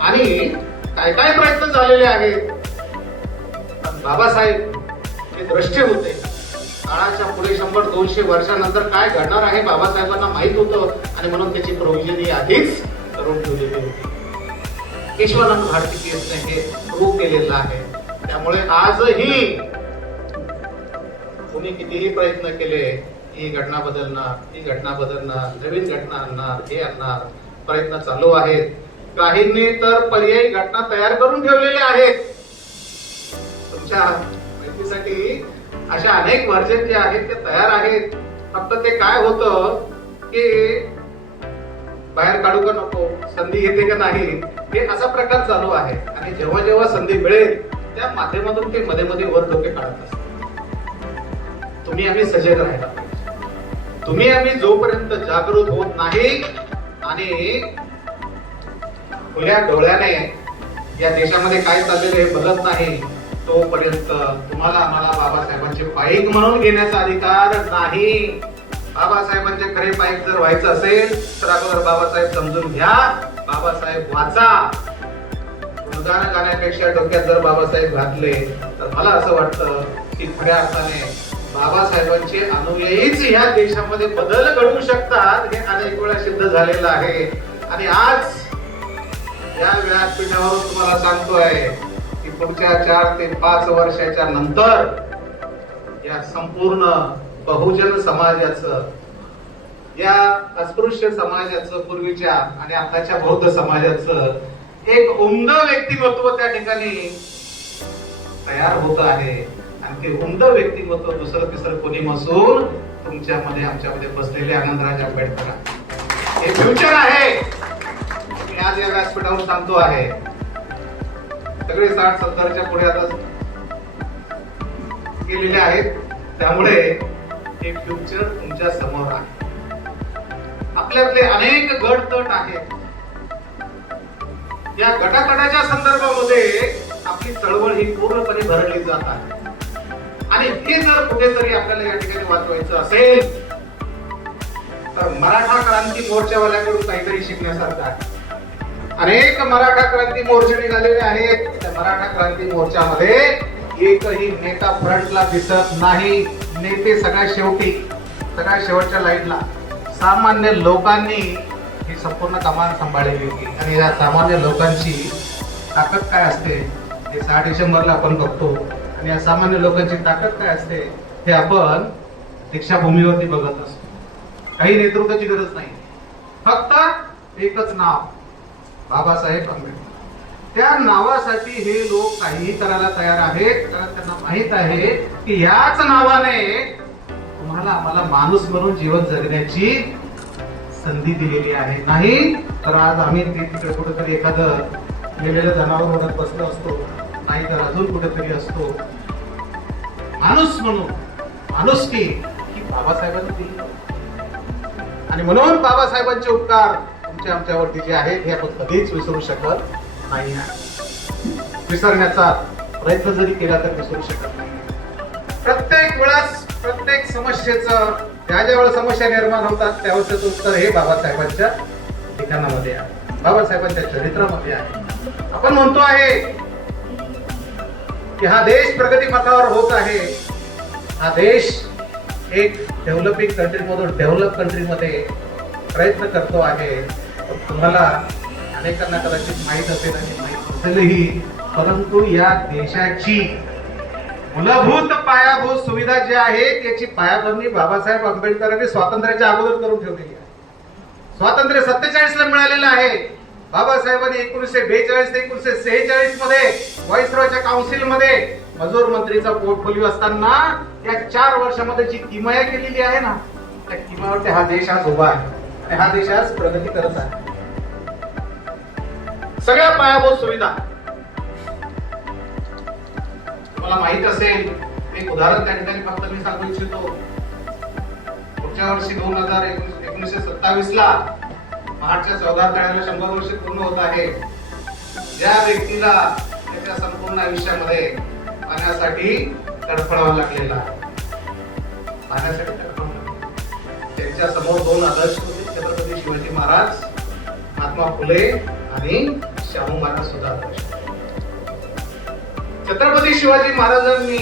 आणि काय काय प्रयत्न झालेले आहेत. पण बाबासाहेब हे द्रष्टे होते. काळाच्या पुढे 100-200 वर्षानंतर काय घडणार आहे बाबासाहेबांना माहित होतं आणि म्हणून त्याची प्रोव्हिजन ही आधीच करून ठेवलेली होती. केशवानंद भारती केसने हे प्रूव्ह केलेलं आहे. त्यामुळे आजही कोणी कितीही प्रयत्न केले ही घटना बदलणार, नवीन घटना आणणार, हे आणणार, प्रयत्न चालू आहेत. काहींनी तर पर्यायी घटना तयार करून ठेवलेल्या आहेत. तुमच्या माहितीसाठी अशा अनेक व्हर्जन जे आहेत ते तयार आहेत. फक्त ते काय होतं की बाहेर काढू का नको, संधी येते का नाही, हे असा प्रकार चालू आहे. आणि जेव्हा जेव्हा संधी मिळेल त्या माध्यमातून ते मध्ये मध्ये वर डोके काढत असतात. तुम्ही आम्ही सजग राहायला पाहिजे. तुम्ही आम्ही जोपर्यंत जागृत होत नाही आणि खुल्या डोळ्याने या देशामध्ये काय चाललेलं हे बघत नाही, तोपर्यंत तुम्हाला आम्हाला बाबासाहेबांचे पाईक म्हणून घेण्याचा अधिकार नाही. बाबासाहेबांचे खरे पाईक जर व्हायचं असेल तर अगोदर बाबासाहेब समजून घ्या, बाबासाहेब वाचा. गुणगान गाण्यापेक्षा डोक्यात जर बाबासाहेब घातले तर मला असं वाटतं की खऱ्या अर्थाने बाबासाहेबांचे अनुयायीच ह्या देशामध्ये बदल घडवू शकतात. हे अनेक वेळा सिद्ध झालेलं आहे. आणि आज या व्यासपीठावरून तुम्हाला सांगतोय की पुढच्या 4 ते 5 वर्षाच्या नंतर या संपूर्ण बहुजन समाजाचं, या अस्पृश्य समाजाचं, पूर्वीच्या आणि आताच्या बौद्ध समाजाचं एक उमद व्यक्तिमत्व त्या ठिकाणी तयार होत आहे. आणि ते उमद व्यक्तिमत्व दुसरं तिसरं कोणी नसून तुमच्यामध्ये आमच्यामध्ये बसलेले आनंदराज आंबेडकर हे फ्युचर आहे. मी आज या व्यासपीठावर सांगतो आहे. सगळे 60-70च्या पुढे आता गेलेले आहेत. त्यामुळे हे फ्युचर तुमच्या समोर आहे. आपल्यातले अनेक गट तट आहेत. या गटातटाच्या संदर्भामध्ये आपली चळवळ ही पूर्णपणे भरली जात आहे. आणि हे जर कुठेतरी आपल्याला या ठिकाणी वाचवायचं असेल तर मराठा क्रांती मोर्चावाल्याकडून काहीतरी शिकण्यासारखं आहे. अनेक मराठा क्रांती मोर्चे निघालेले आहेत. त्या मराठा क्रांती मोर्चामध्ये एकही नेता फ्रंटला दिसत नाही. नेते सगळ्या शेवटी, सगळ्या शेवटच्या लाईनला. सामान्य लोकांनी ही संपूर्ण कमान सांभाळलेली होती. आणि या सामान्य लोकांची ताकद काय असते हे 6 डिसेंबरला आपण बघतो आणि या सामान्य लोकांची ताकद काय असते हे आपण दीक्षाभूमीवरती बघत असतो. काही नेतृत्वाची गरज नाही, फक्त एकच नाव, बाबासाहेब आंबेडकर. त्या नावासाठी हे लोक काहीही करायला तयार आहेत, कारण त्यांना माहित आहे की याच नावाने तुम्हाला आम्हाला माणूस म्हणून जीवन जगण्याची संधी दिलेली आहे. नाही तर आज आम्ही तिकडे कुठेतरी एखादं मेलेलं जनावर ओढत बसलो असतो, नाही तर अजून कुठेतरी असतो. माणूस म्हणून माणुसकी ही बाबासाहेबांनी दिली आणि म्हणून बाबासाहेबांचे उपकार तुमच्या आमच्यावरती जे आहेत हे आपण कधीच विसरू शकत नाही. विसरण्याचा प्रयत्न जरी केला तर विसरू शकत नाही. प्रत्येक वेळेस प्रत्येक समस्येचं ज्या वेळेस समस्या निर्माण होतात त्यावेळेस उत्तर हे बाबासाहेबांच्या ठिकाणामध्ये आहे, बाबासाहेबांच्या चरित्रामध्ये आहे. आपण म्हणतो आहे की हा देश प्रगतीपथावर होत आहे, हा देश एक डेव्हलपिंग कंट्रीमधून डेव्हलप कंट्रीमध्ये प्रयत्न करतो आहे. तुम्हाला अनेकांना कदाचित माहीत असेल आणि माहीत नसेलही, परंतु या देशाची मूलभूत पायाभूत सुविधा जी आहे त्याची पायाभरणी बाबासाहेब आंबेडकरांनी स्वातंत्र्याच्या अगोदर करून ठेवलेली आहे. स्वातंत्र्य 47 ला मिळालेलं आहे. बाबासाहेबांनी 1942 ते 1946 मध्ये व्हाईसरॉयच्या काउन्सिलमध्ये मजूर मंत्रीचा पोर्टफोलिओ असताना या 4 वर्षामध्ये जी किमया केलेली आहे ना, त्या किमयावरती हा देश आज उभा आहे आणि हा देश आज प्रगती करत आहे. सगळ्या पायाभूत सुविधा तुम्हाला माहित असेल. एक उदाहरण त्या ठिकाणी फक्त मी सांगू इच्छितो. पुढच्या वर्षी 1927 ला मार्चच्या 14 तारखेला 100 वर्ष पूर्ण होत आहे. ज्या व्यक्तीला त्याच्या संपूर्ण आयुष्यामध्ये पाण्यासाठी तडफडावं लागलेला, पाण्यासाठी त्यांच्या समोर 2 आदर्श होते, छत्रपती शिवाजी महाराज, महात्मा फुले आणि शाहू महाराज सुद्धा आदर्श. छत्रपती शिवाजी महाराजांनी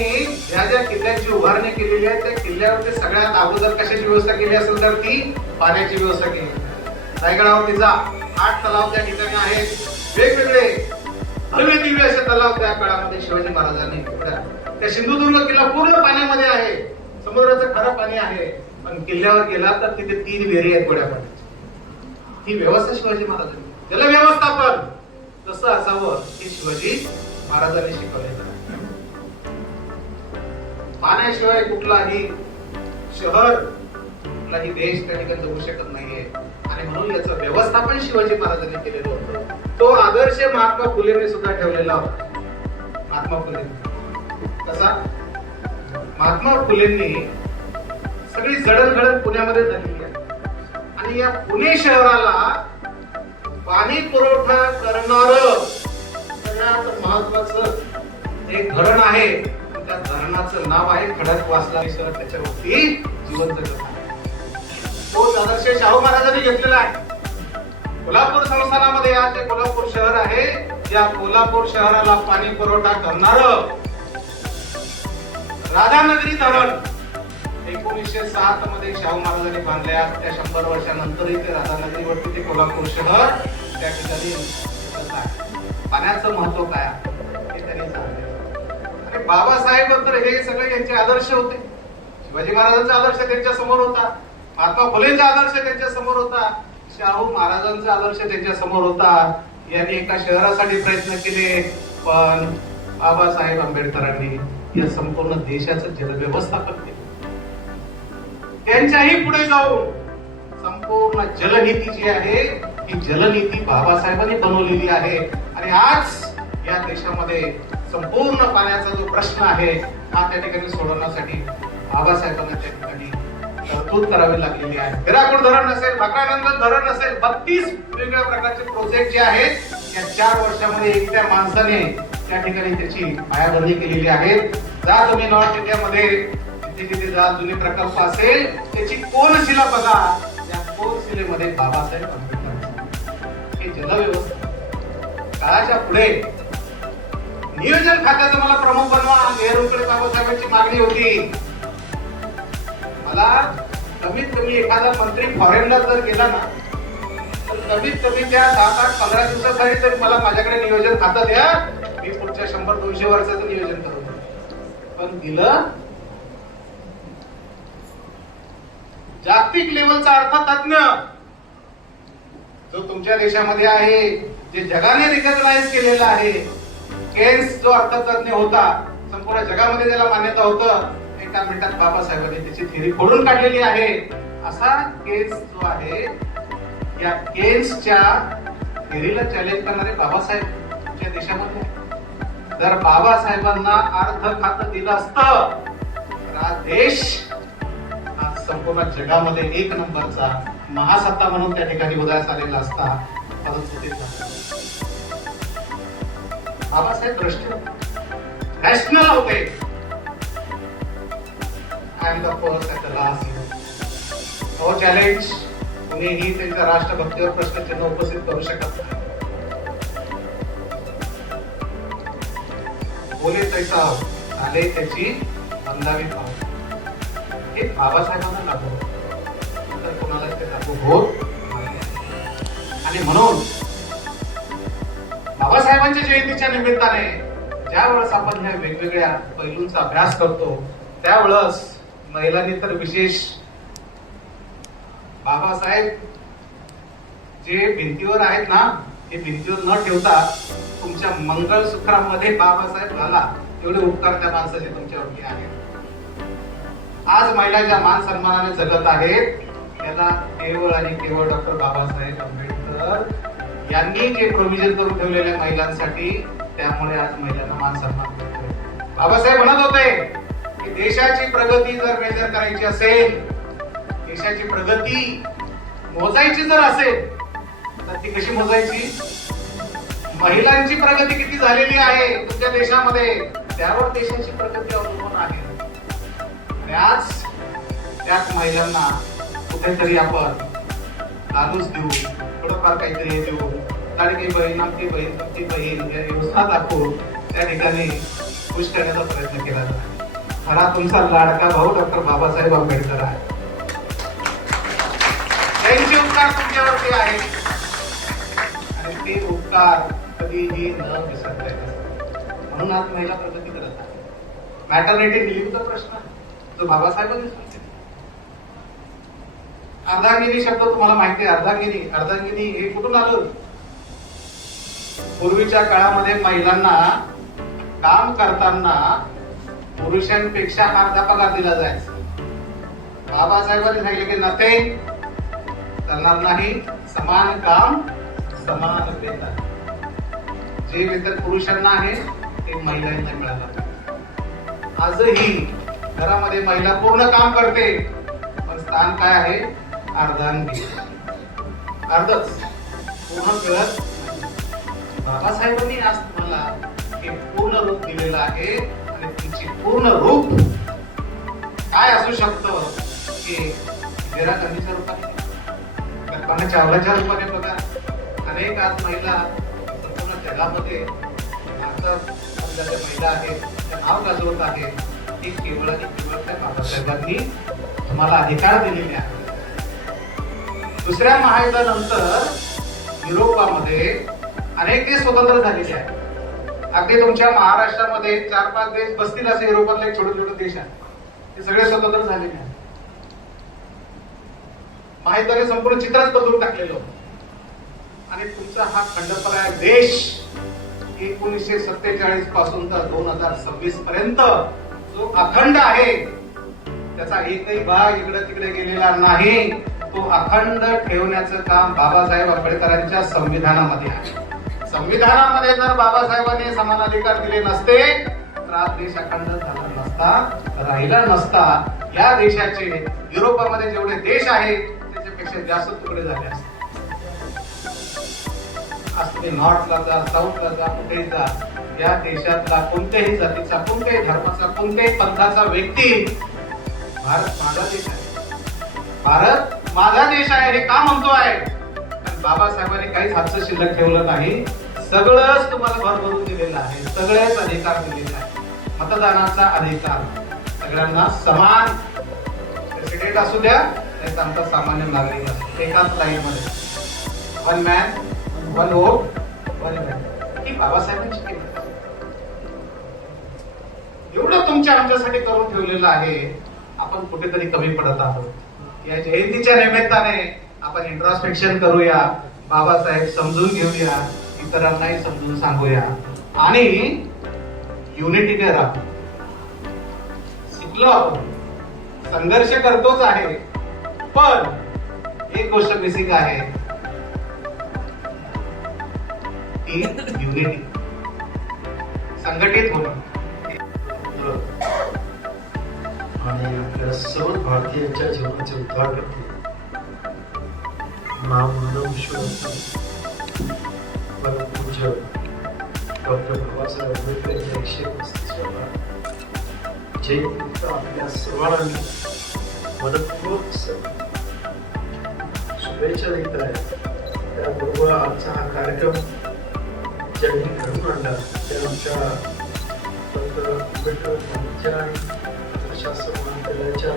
ज्या ज्या किल्ल्यांची उभारणी केलेली आहे त्या किल्ल्यावरती सगळ्यात अगोदर कशाची व्यवस्था केली असेल तर ती पाण्याची व्यवस्था केली. रायगडावरती जा, 8 तलाव त्या ठिकाणी आहेत, वेगवेगळे भव्य दिव्य असे तलाव त्या काळामध्ये शिवाजी महाराजांनी. त्या सिंधुदुर्ग किल्ला पूर्ण पाण्यामध्ये आहे, समुद्राचं खरं पाणी आहे, पण किल्ल्यावर गेला तर तिथे 3 विहिरी आहेत गोड्या पाण्याची. ही व्यवस्था शिवाजी महाराजांनी, जलव्यवस्थापन कसं असावं हे शिवाजी महाराजांनी शिकवलेलं आहे. पाण्याशिवाय कुठलाही शहर कुठलाही देश त्या ठिकाणी जगू शकत नाहीये आणि म्हणून याचं व्यवस्थापन शिवाजी महाराजांनी केलेलं होतं. तो आदर्श महात्मा फुलेने सुद्धा ठेवलेला होता. महात्मा फुले कसा? महात्मा फुलेंनी सगळी जडणघडण पुण्यामध्ये झालेली आहे आणि या पुणे शहराला पाणी पुरवठा करणारं सगळ्यात महत्वाचं एक धरण आहे. त्या धरणाचं नाव आहे खडकवासला. त्याच्यावरती जीवन जगत आहे. तोच आदर्श शाहू महाराजांनी घेतलेला आहे. कोल्हापूर संस्थानामध्ये आज जे कोल्हापूर शहर आहे, या कोल्हापूर शहराला पाणी पुरवठा करणारं राधानगरी धरण 1907 मध्ये शाहू महाराजांनी बांधल्या. त्या 100 वर्षानंतरही ते राधानगरीवरती ते कोल्हापूर शहर त्या ठिकाणी आहे. पाण्याचं महत्व काय हे त्यांनी सांगितलं. आणि बाबासाहेब तर हे सगळे यांचे आदर्श होते. शिवाजी महाराजांचा आदर्श त्यांच्या समोर होता, महात्मा फुलेंचा आदर्श त्यांच्या समोर होता, शाहू महाराजांचा आदर्श त्यांच्या समोर होता. यांनी एका शहरासाठी प्रयत्न केले, पण बाबासाहेब आंबेडकरांनी या संपूर्ण देशाचं जलव्यवस्थापन केलं. त्यांच्याही पुढे जाऊन संपूर्ण जलनीती जी आहे ही जलनीती बाबासाहेबांनी बनवलेली आहे. आणि आज या देशामध्ये संपूर्ण पाण्याचा जो प्रश्न आहे हा त्या ठिकाणी सोडवण्यासाठी बाबासाहेबांना त्या ठिकाणी तरतूद करावी लागलेली आहे. हिराकूड धरण असेल, भकरानंद धरण असेल, 32 वेगवेगळ्या प्रकारचे प्रोजेक्ट जे आहेत या 4 वर्षामध्ये एकट्या माणसाने त्या ठिकाणी त्याची पायाभरणी केलेली आहे. जा तुम्ही नॉर्थ इंडियामध्ये जिथे जा जुने प्रकल्प असेल त्याची कोनशिला बघा. या कोनशिलेमध्ये बाबासाहेब आंबेडकर हे जलव्यवस्था काळाच्या पुढे नियोजन खात्याचं मला प्रमुख बनवा. नेहरूंकडे बाबासाहेबांची मागणी होती. मला कमीत कमी एखादा मंत्री फॉरेनला जर गेला ना तर कमीत कमी त्या 7-8-15 दिवसासाठी तरी मला माझ्याकडे नियोजन खातं द्या. मी पुढच्या 100-200 वर्षाचं नियोजन करतो, पण दिलं जागतिक लेवलचा अर्थतज्ञ जो तुमच्या देशामध्ये आहे, जे जगाने रिकॉग्नाइज केलेला आहे, केन्स जो अर्थतज्ञ होता, संपूर्ण जगामध्ये त्याला मान्यता होतं, एका मिनिटात बाबासाहेबांनी त्याची थेरी खोडून काढलेली आहे. असा केन्स जो आहे, या केन्सच्या थेरीला चॅलेंज करणारे बाबासाहेब तुमच्या देशामध्ये आहे. जर बाबासाहेबांना अर्ध खातं दिलं असतं तर हा देश आज संपूर्ण जगामध्ये 1 नंबरचा महासत्ता म्हणून त्या ठिकाणी उदयास आलेला असता. परंतु ते झालं. बाबासाहेब रॅशनल होते. I am the first at the last. हो चॅलेंज कुणीही त्यांच्या राष्ट्रभक्तीवर प्रश्नचिन्ह उपस्थित करू शकत नाही. बोले तैसा आले त्याची मंदावी पाहू. हे बाबासाहेबांना लागू तर कोणाला ते लागू होत नाही. आणि म्हणून बाबासाहेबांच्या जयंतीच्या निमित्ताने ज्यावेळेस आपण ह्या वेगवेगळ्या पैलूंचा अभ्यास करतो, त्यावेळेस महिलांनी तर विशेष बाबासाहेब जे भिंतीवर आहेत ना, हे भिंतीवर न ठेवता तुमच्या मंगळसूत्रामध्ये बाबासाहेब घाला, एवढे उपकार त्या माणसाचे तुमच्यावरती आहेत. आज महिला ज्या मान सन्मानाने जगत आहेत, त्याला केवळ आणि केवळ डॉक्टर बाबासाहेब आंबेडकर यांनी जे प्रोव्हिजन करून ठेवलेल्या महिलांसाठी, त्यामुळे आज महिलांना मान सन्मान मिळतोय. बाबासाहेब म्हणत होते की देशाची प्रगती जर मेजर करायची असेल, देशाची प्रगती मोजायची जर असेल, तर ती कशी मोजायची? महिलांची प्रगती किती झालेली आहे तुमच्या देशामध्ये, त्यावर देशाची प्रगती अवलंबून आहे. आणि आज त्याच महिलांना कुठेतरी आपण लालूच देऊ, थोडंफार काहीतरी देऊ, लाडकी बहीण, आमची बहीण, तुमची बहीण या योजना दाखवून त्या ठिकाणी खुश करण्याचा प्रयत्न केला जातो. खरा तुमचा लाडका भाऊ डॉक्टर बाबासाहेब आंबेडकर आहे. त्यांचे उपकार तुमच्यावरती आहेत आणि ते उपकार कधीही न विसरता येतात. म्हणून आज महिला प्रगती करत आहे. मॅटर्निटी लिव्हचा प्रश्न जो बाबासाहेबांनी सांगितला. अर्धांगिनी शब्द तुम्हाला माहिती आहे. अर्धांगिनी हे कुठून आलं? पूर्वीच्या काळामध्ये महिलांना काम करताना पुरुषांपेक्षा अर्धा पगार दिला जायचा. बाबासाहेबांनी सांगितले की नथे चालणार नाही, समान काम समान वेतन. जे वेतन पुरुषांना आहे ते महिलांना मिळालं. आजही घरामध्ये महिला पूर्ण काम करते, पण स्थान काय आहे? अर्धांगिनी. अर्धच पूर्ण करत. बाबासाहेबांनी आज तुम्हाला हे पूर्ण रूप दिलेलं आहे आणि तुमची पूर्ण रूप काय असू शकतं की इंदिरा गांधीच्या रूपाने, कल्पना चावलाच्या रूपाने. बघा, अनेक आज महिला संपूर्ण जगामध्ये भारतात ज्या महिला आहेत त्या नाव गाजवत आहेत. हे केवळ आणि केवळ त्या बाबासाहेबांनी तुम्हाला अधिकार दिलेले आहे. दुसऱ्या महायुद्धानंतर युरोपामध्ये अनेक देश स्वतंत्र झालेले आहेत. अगदी तुमच्या महाराष्ट्रामध्ये 4-5 देश बसतील असे युरोपातले एक छोटे छोटे देश आहेत, ते सगळे स्वतंत्र झालेले आहेत. महायुद्धाने संपूर्ण चित्रच बदलून टाकलेलं होतं. आणि तुमचा हा खंडपराय देश 1947 पासून तर 2026 पर्यंत जो अखंड आहे, त्याचा एकही भाग इकडे तिकडे गेलेला नाही. तो अखंड ठेवण्याचं काम बाबासाहेब आंबेडकरांच्या संविधानामध्ये आहे. संविधानामध्ये जर बाबासाहेबांनी समान अधिकार दिले नसते तर हा देश अखंड झाला नसता, राहिला नसता. या देशाचे युरोपामध्ये जेवढे देश आहेत त्याच्यापेक्षा जास्त तुकडे झाले असते. आज तुम्ही नॉर्थला जा, साऊथला जा, कुठेही जा, या देशातला कोणत्याही जातीचा, कोणत्याही धर्माचा, कोणत्याही पंथाचा व्यक्ती भारत माझा देश आहे, भारत माझा देश आहे हे का म्हणतो आहे? कारण बाबासाहेबांनी काहीच हातचं शिल्लक ठेवलं नाही. सगळंच तुम्हाला भरभरून दिलेलं आहे. सगळेच अधिकार दिलेले आहेत. मतदानाचा अधिकार सगळ्यांना समान, प्रेसिडेंट असू द्या नाही आमचा सामान्य नागरिक असतो, एकाच लाईन मध्ये 1 मॅन 1 वोट 1 मॅन. ही बाबासाहेबांची केली. एवढं तुमच्या आमच्यासाठी करून ठेवलेलं आहे, आपण कुठेतरी कमी पडत आहोत. या जयंतीच्या निमित्ताने आपण इंट्रॉस्पेक्शन करूया, बाबासाहेब समजून घेऊया, इतरांनाही समजून सांगूया आणि युनिटीने राहू. शिकलो आपण, संघर्ष करतोच आहे, पण एक गोष्ट मिसिंग आहे, ती युनिटी, संघटित होणं. आणि आपल्या सर्व भारतीयांच्या जीवनाचे उद्धार करते मानव परमपूज्य डॉक्टर बाबासाहेब आंबेडकर यांच्या 135व्या जयंतीनिमित्त आपल्या सर्वांना मनपूर्वक शुभेच्छा देत आहे. त्याबरोबर आजचा हा कार्यक्रम ज्यांनी घडवून आणला त्या आमच्या डॉक्टर आंबेडकर यांच्या आणि शास्त्र महाविद्यालयाच्या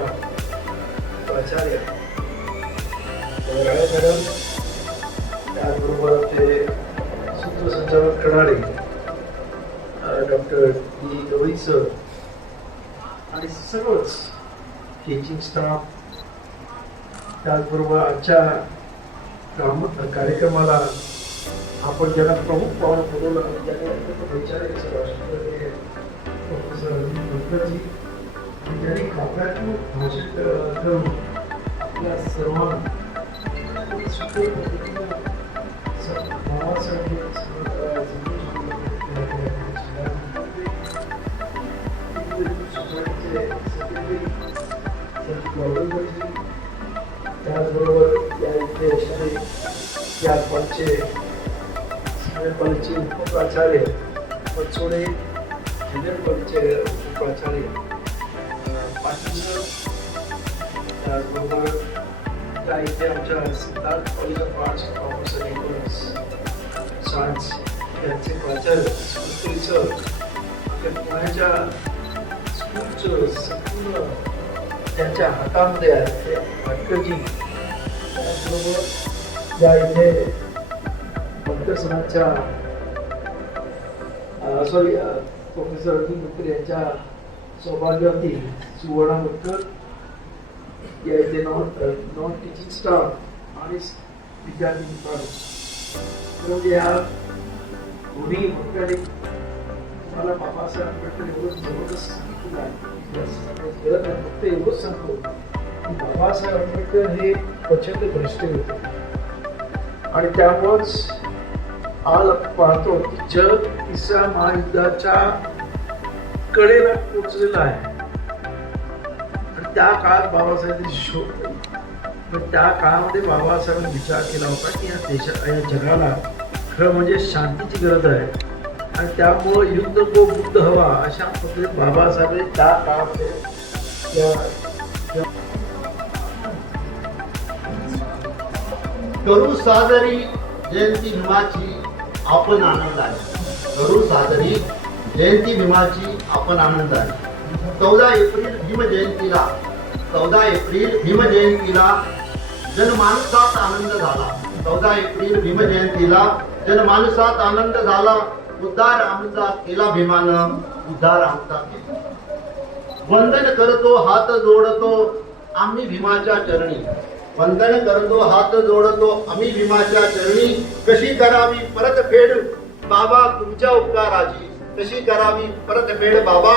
प्राचार्य मॅडम, त्याचबरोबर ते सूत्रसंचालक करणारे डॉक्टर डी गवई सर आणि सर्वच टीचिंग स्टाफ, त्याचबरोबर आजच्या कार्यक्रमाला आपण ज्यांना प्रमुख पाहुणे बोलवलं, ज्यांनी वैचारिक राष्ट्रपती प्रोफेसर अरविंद मुखर्जी ज्यांनी काव्यात्मक भाषण करून आपल्या सर्वांना त्याचबरोबर या इथे असणारे या कॉलेजचे उपप्राचार्य पचोडे, ज्युनियर कॉलेजचे उपप्राचार्य पाटील सर, त्याचबरोबर त्या इथे आमच्या Siddharth college of arts professor Nicholas science यांचे प्राचार्य सुश्री सर, आपल्या पुण्याच्या स्कूलचं संपूर्ण त्यांच्या हातामध्ये आहे ते भटकरजी, त्याचबरोबर या इथे भटकर समाजच्या प्रोफेसर अरविंद मुखर्जी यांच्या सौभाग्यवती सुवर्णा मुखकर, या इथे नॉन टीचिंग स्टाफ आणि विद्यार्थी मित्रांनो, या दोन्ही मुख्याने मला बाबासाहेब आंबेडकर एवढं जबरदस्त सांगितलं आहे, फक्त एवढंच सांगतो की बाबासाहेब आंबेडकर हे प्रचंड भ्रष्ट होते आणि त्यामुळंच आज आपण पाहतो की जग तिसऱ्या महायुद्धाच्या कडेला पोचलेलं आहे. आणि त्या काळात बाबासाहेबांनी शोध, त्या काळामध्ये बाबासाहेबांनी विचार केला होता की या जगाला खरं म्हणजे शांतीची गरज आहे आणि त्यामुळं युद्ध को बुद्ध हवा अशा पद्धतीने बाबासाहेबांनी त्या काळामध्ये करू सादरी जयंती भीमाची आपण आनंद आहे. करू सादरी जयंती भीमाची आपण आनंद आहे. 14 एप्रिल भीम जयंतीला जनमानसात आनंद झाला. 14 एप्रिल भीम जयंतीला जनमानसात आनंद झाला. उद्धार आमचा केला भीमानं, उद्धार आमचा केला. वंदन करतो हात जोडतो आम्ही भीमाच्या चरणी. वंदन करतो हात जोडतो आम्ही भीमाच्या चरणी. कशी करावी परतफेड बाबा तुमच्या उपकाराची. कशी करावी परतफेड बाबा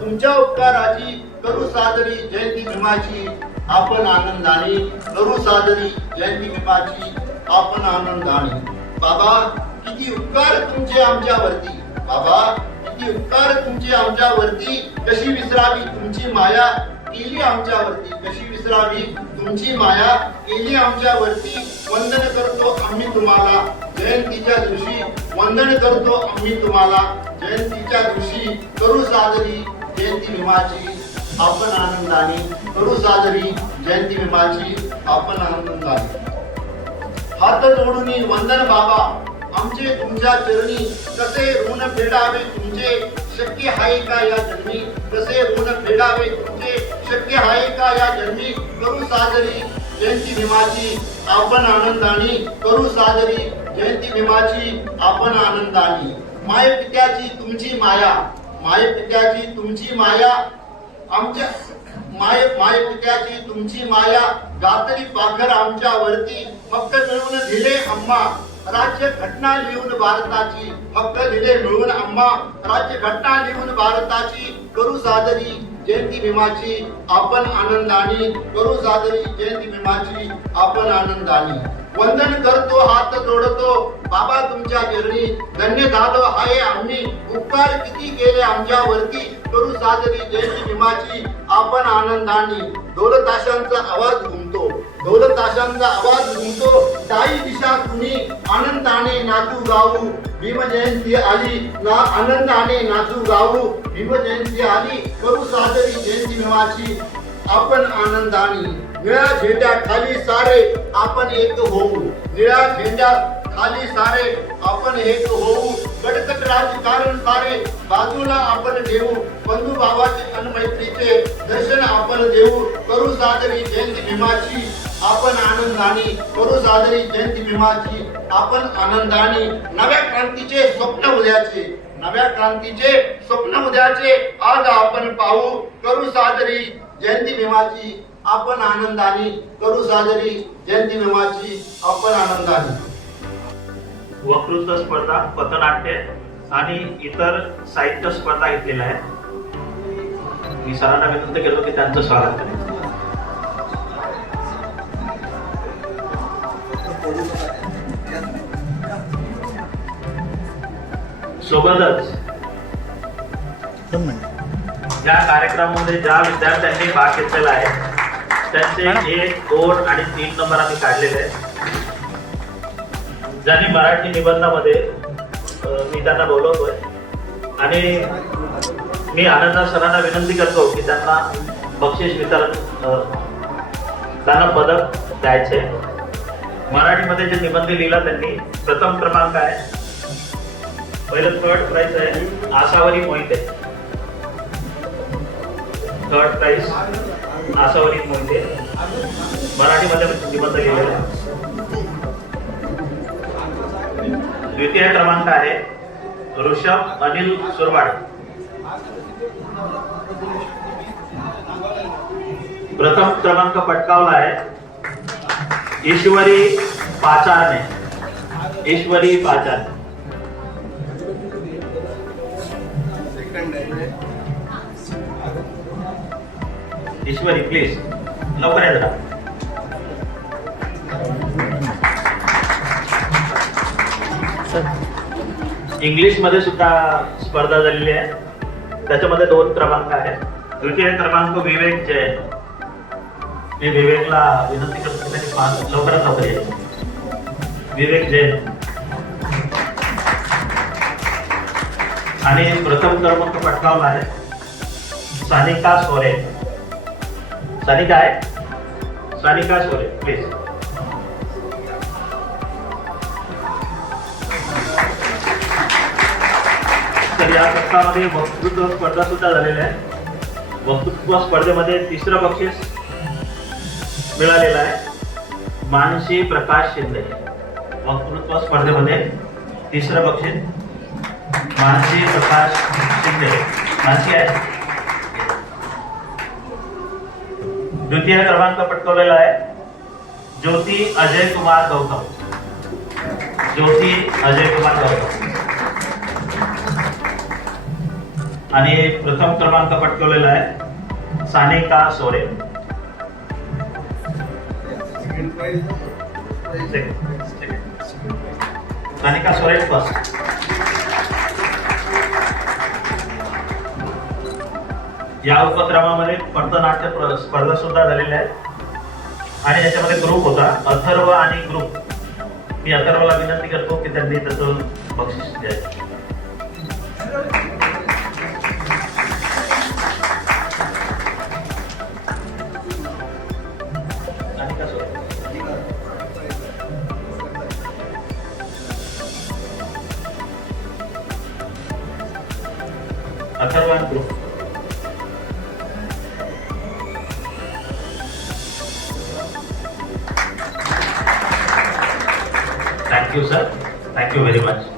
तुमच्या उपकाराची. करू सादरी जयंती भीमाची आपण आनंदाने. करू सादरी जयंती भीमाची आपण आनंदाने. बाबा किती उपकार तुमचे आमच्यावरती. बाबा किती उपकार तुमचे आमच्यावरती. कशी विसरावी तुमची माया केली आमच्यावरती. कशी विसरावी तुमची माया केली आमच्यावरती. वंदन करतो आम्ही तुम्हाला जयंतीच्या दिवशी. वंदन करतो आम्ही तुम्हाला जयंतीच्या दिवशी. करू सादरी जयंती भीमाची आपण आनंदाने. करू सादरी जयंती भीमाची आपण आनंदाने. हात जोडून वंदन बाबा आमचे तुमच्या चरणी. कसे ऋण फेडावे तुमचे शक्य आहे का या जन्मी. कसे ऋण फेडावे तुमचे शक्य आहे का या जन्मी. करू सादरी जयंती भीमाची आपण आनंदाने. करू सादरी जयंती भीमाची आपण आनंदाने. माय पित्याची तुमची माया. माय पित्याची तुमची माया आमच्या माय पित्याची तुमची माया गातरी पाखर आमच्या वरती हक्क मिळवून दिले आम्हा राज्य घटना लिहून भारताची हक्क दिले मिळवून आम्हा राज्य घटना लिहून भारताची करू सादरी जयंती भीमाची आपण आनंदाने करू सादरी जयंती भीमाची आपण आनंदाने वंदन करतो हात जोडतो बाबा तुमच्या चरणी धन्य झालो आहे आम्ही उपकार किती केले आमच्यावरती करू सादरी जयंती भीमाची आपण आनंदाने ढोल ताशांचा आवाज घुमतो ढोल ताशांचा आवाज घुमतो ताई दिशा कुणी आनंदाने नाचू गाऊ भीम जयंती आली ना आनंदाने नाचू गाऊ भीम जयंती आली करू सादरी जयंती भीमाची आपण आनंदाने निळ्या झेंड्या खाली सारे आपण एक होऊ निळ्या झेंड्या खाली सारे आपण एक होऊ कडकट राजकारण सारे बाजूला आपण ठेवू बंधू भावाचे आणि मैत्रीचे दर्शन आपण देऊ करू सादरी जयंती भीमाची आपण आनंदाने करू सादरी जयंती भीमाची आपण आनंदाने नव्या क्रांतीचे स्वप्न उद्याचे नव्या क्रांतीचे स्वप्न उद्याचे आज आपण पाहू करू सादरी जयंती भीमाची आपण आनंदाने करू सादरी जयंती भीमाची आपण आनंदाने वक्तृत्व स्पर्धा पथनाट्य आणि इतर साहित्य स्पर्धा घेतलेल्या आहेत. मी सरांना विनंती केलो की त्यांचं स्वागत करेल. सोबतच दोन मिनिट. या कार्यक्रमामध्ये ज्या विद्यार्थ्यांनी भाग घेतलेला आहे त्यांचे 1, 2 आणि 3 नंबर आम्ही काढलेले आहेत. ज्यांनी मराठी निबंधामध्ये मी त्यांना बोलवतोय आणि मी आनंद सरांना विनंती करतो की त्यांना बक्षीस वितरण त्यांना पदक द्यायचे. मराठीमध्ये जे निबंध लिहिला त्यांनी प्रथम क्रमांक आहे, पहिलं 3rd प्राइज आहे आसावरी मोहिते. 3rd प्राइज आसावरी मोहिते मराठीमध्ये निबंध लिहिलेला आहे. द्वितीय क्रमांक आहे ऋषभ अनिल सुरवाड. प्रथम क्रमांक पटकावला आहे ईश्वरी पाचारने. ईश्वरी पाचार. ईश्वरी प्लीज लवकर या जरा. इंग्लिश मध्ये सुद्धा स्पर्धा झालेली आहे, त्याच्यामध्ये 2 क्रमांक आहेत. द्वितीय क्रमांक विवेक जैन. मी विवेकला विनंती करतो की त्यांनी लवकरात लवकर यायचं. विवेक जैन. आणि प्रथम क्रमांक पटकावला आहे सानिका सोरे. सानिका आहे, सानिका सोरे प्लीज. तर या सत्रामध्ये वक्तृत्व स्पर्धा सुद्धा झालेल्या आहे. वक्तृत्व स्पर्धेमध्ये 3रं बक्षीस मिळालेलं आहे मानसी प्रकाश शिंदे. वक्तृत्व स्पर्धेमध्ये 3रं बक्षीस मानसी प्रकाश शिंदे. मानसी आहे. द्वितीय क्रमांक पटकवलेला आहे ज्योती अजय कुमार गौतम. ज्योती अजय कुमार गौतम. आणि प्रथम क्रमांक पटकवलेला आहे सानिका सोरे. सानिका सोरे फर्स्ट. या उपक्रमामध्ये पथनाट्य स्पर्धा सुद्धा झालेल्या आहेत आणि याच्यामध्ये ग्रुप होता अथर्व आणि ग्रुप. मी अथर्वला विनंती करतो की त्यांनी त्याचं बक्षीस द्यायचं. अथर्व आणि group. Thank you, sir. Thank you very much.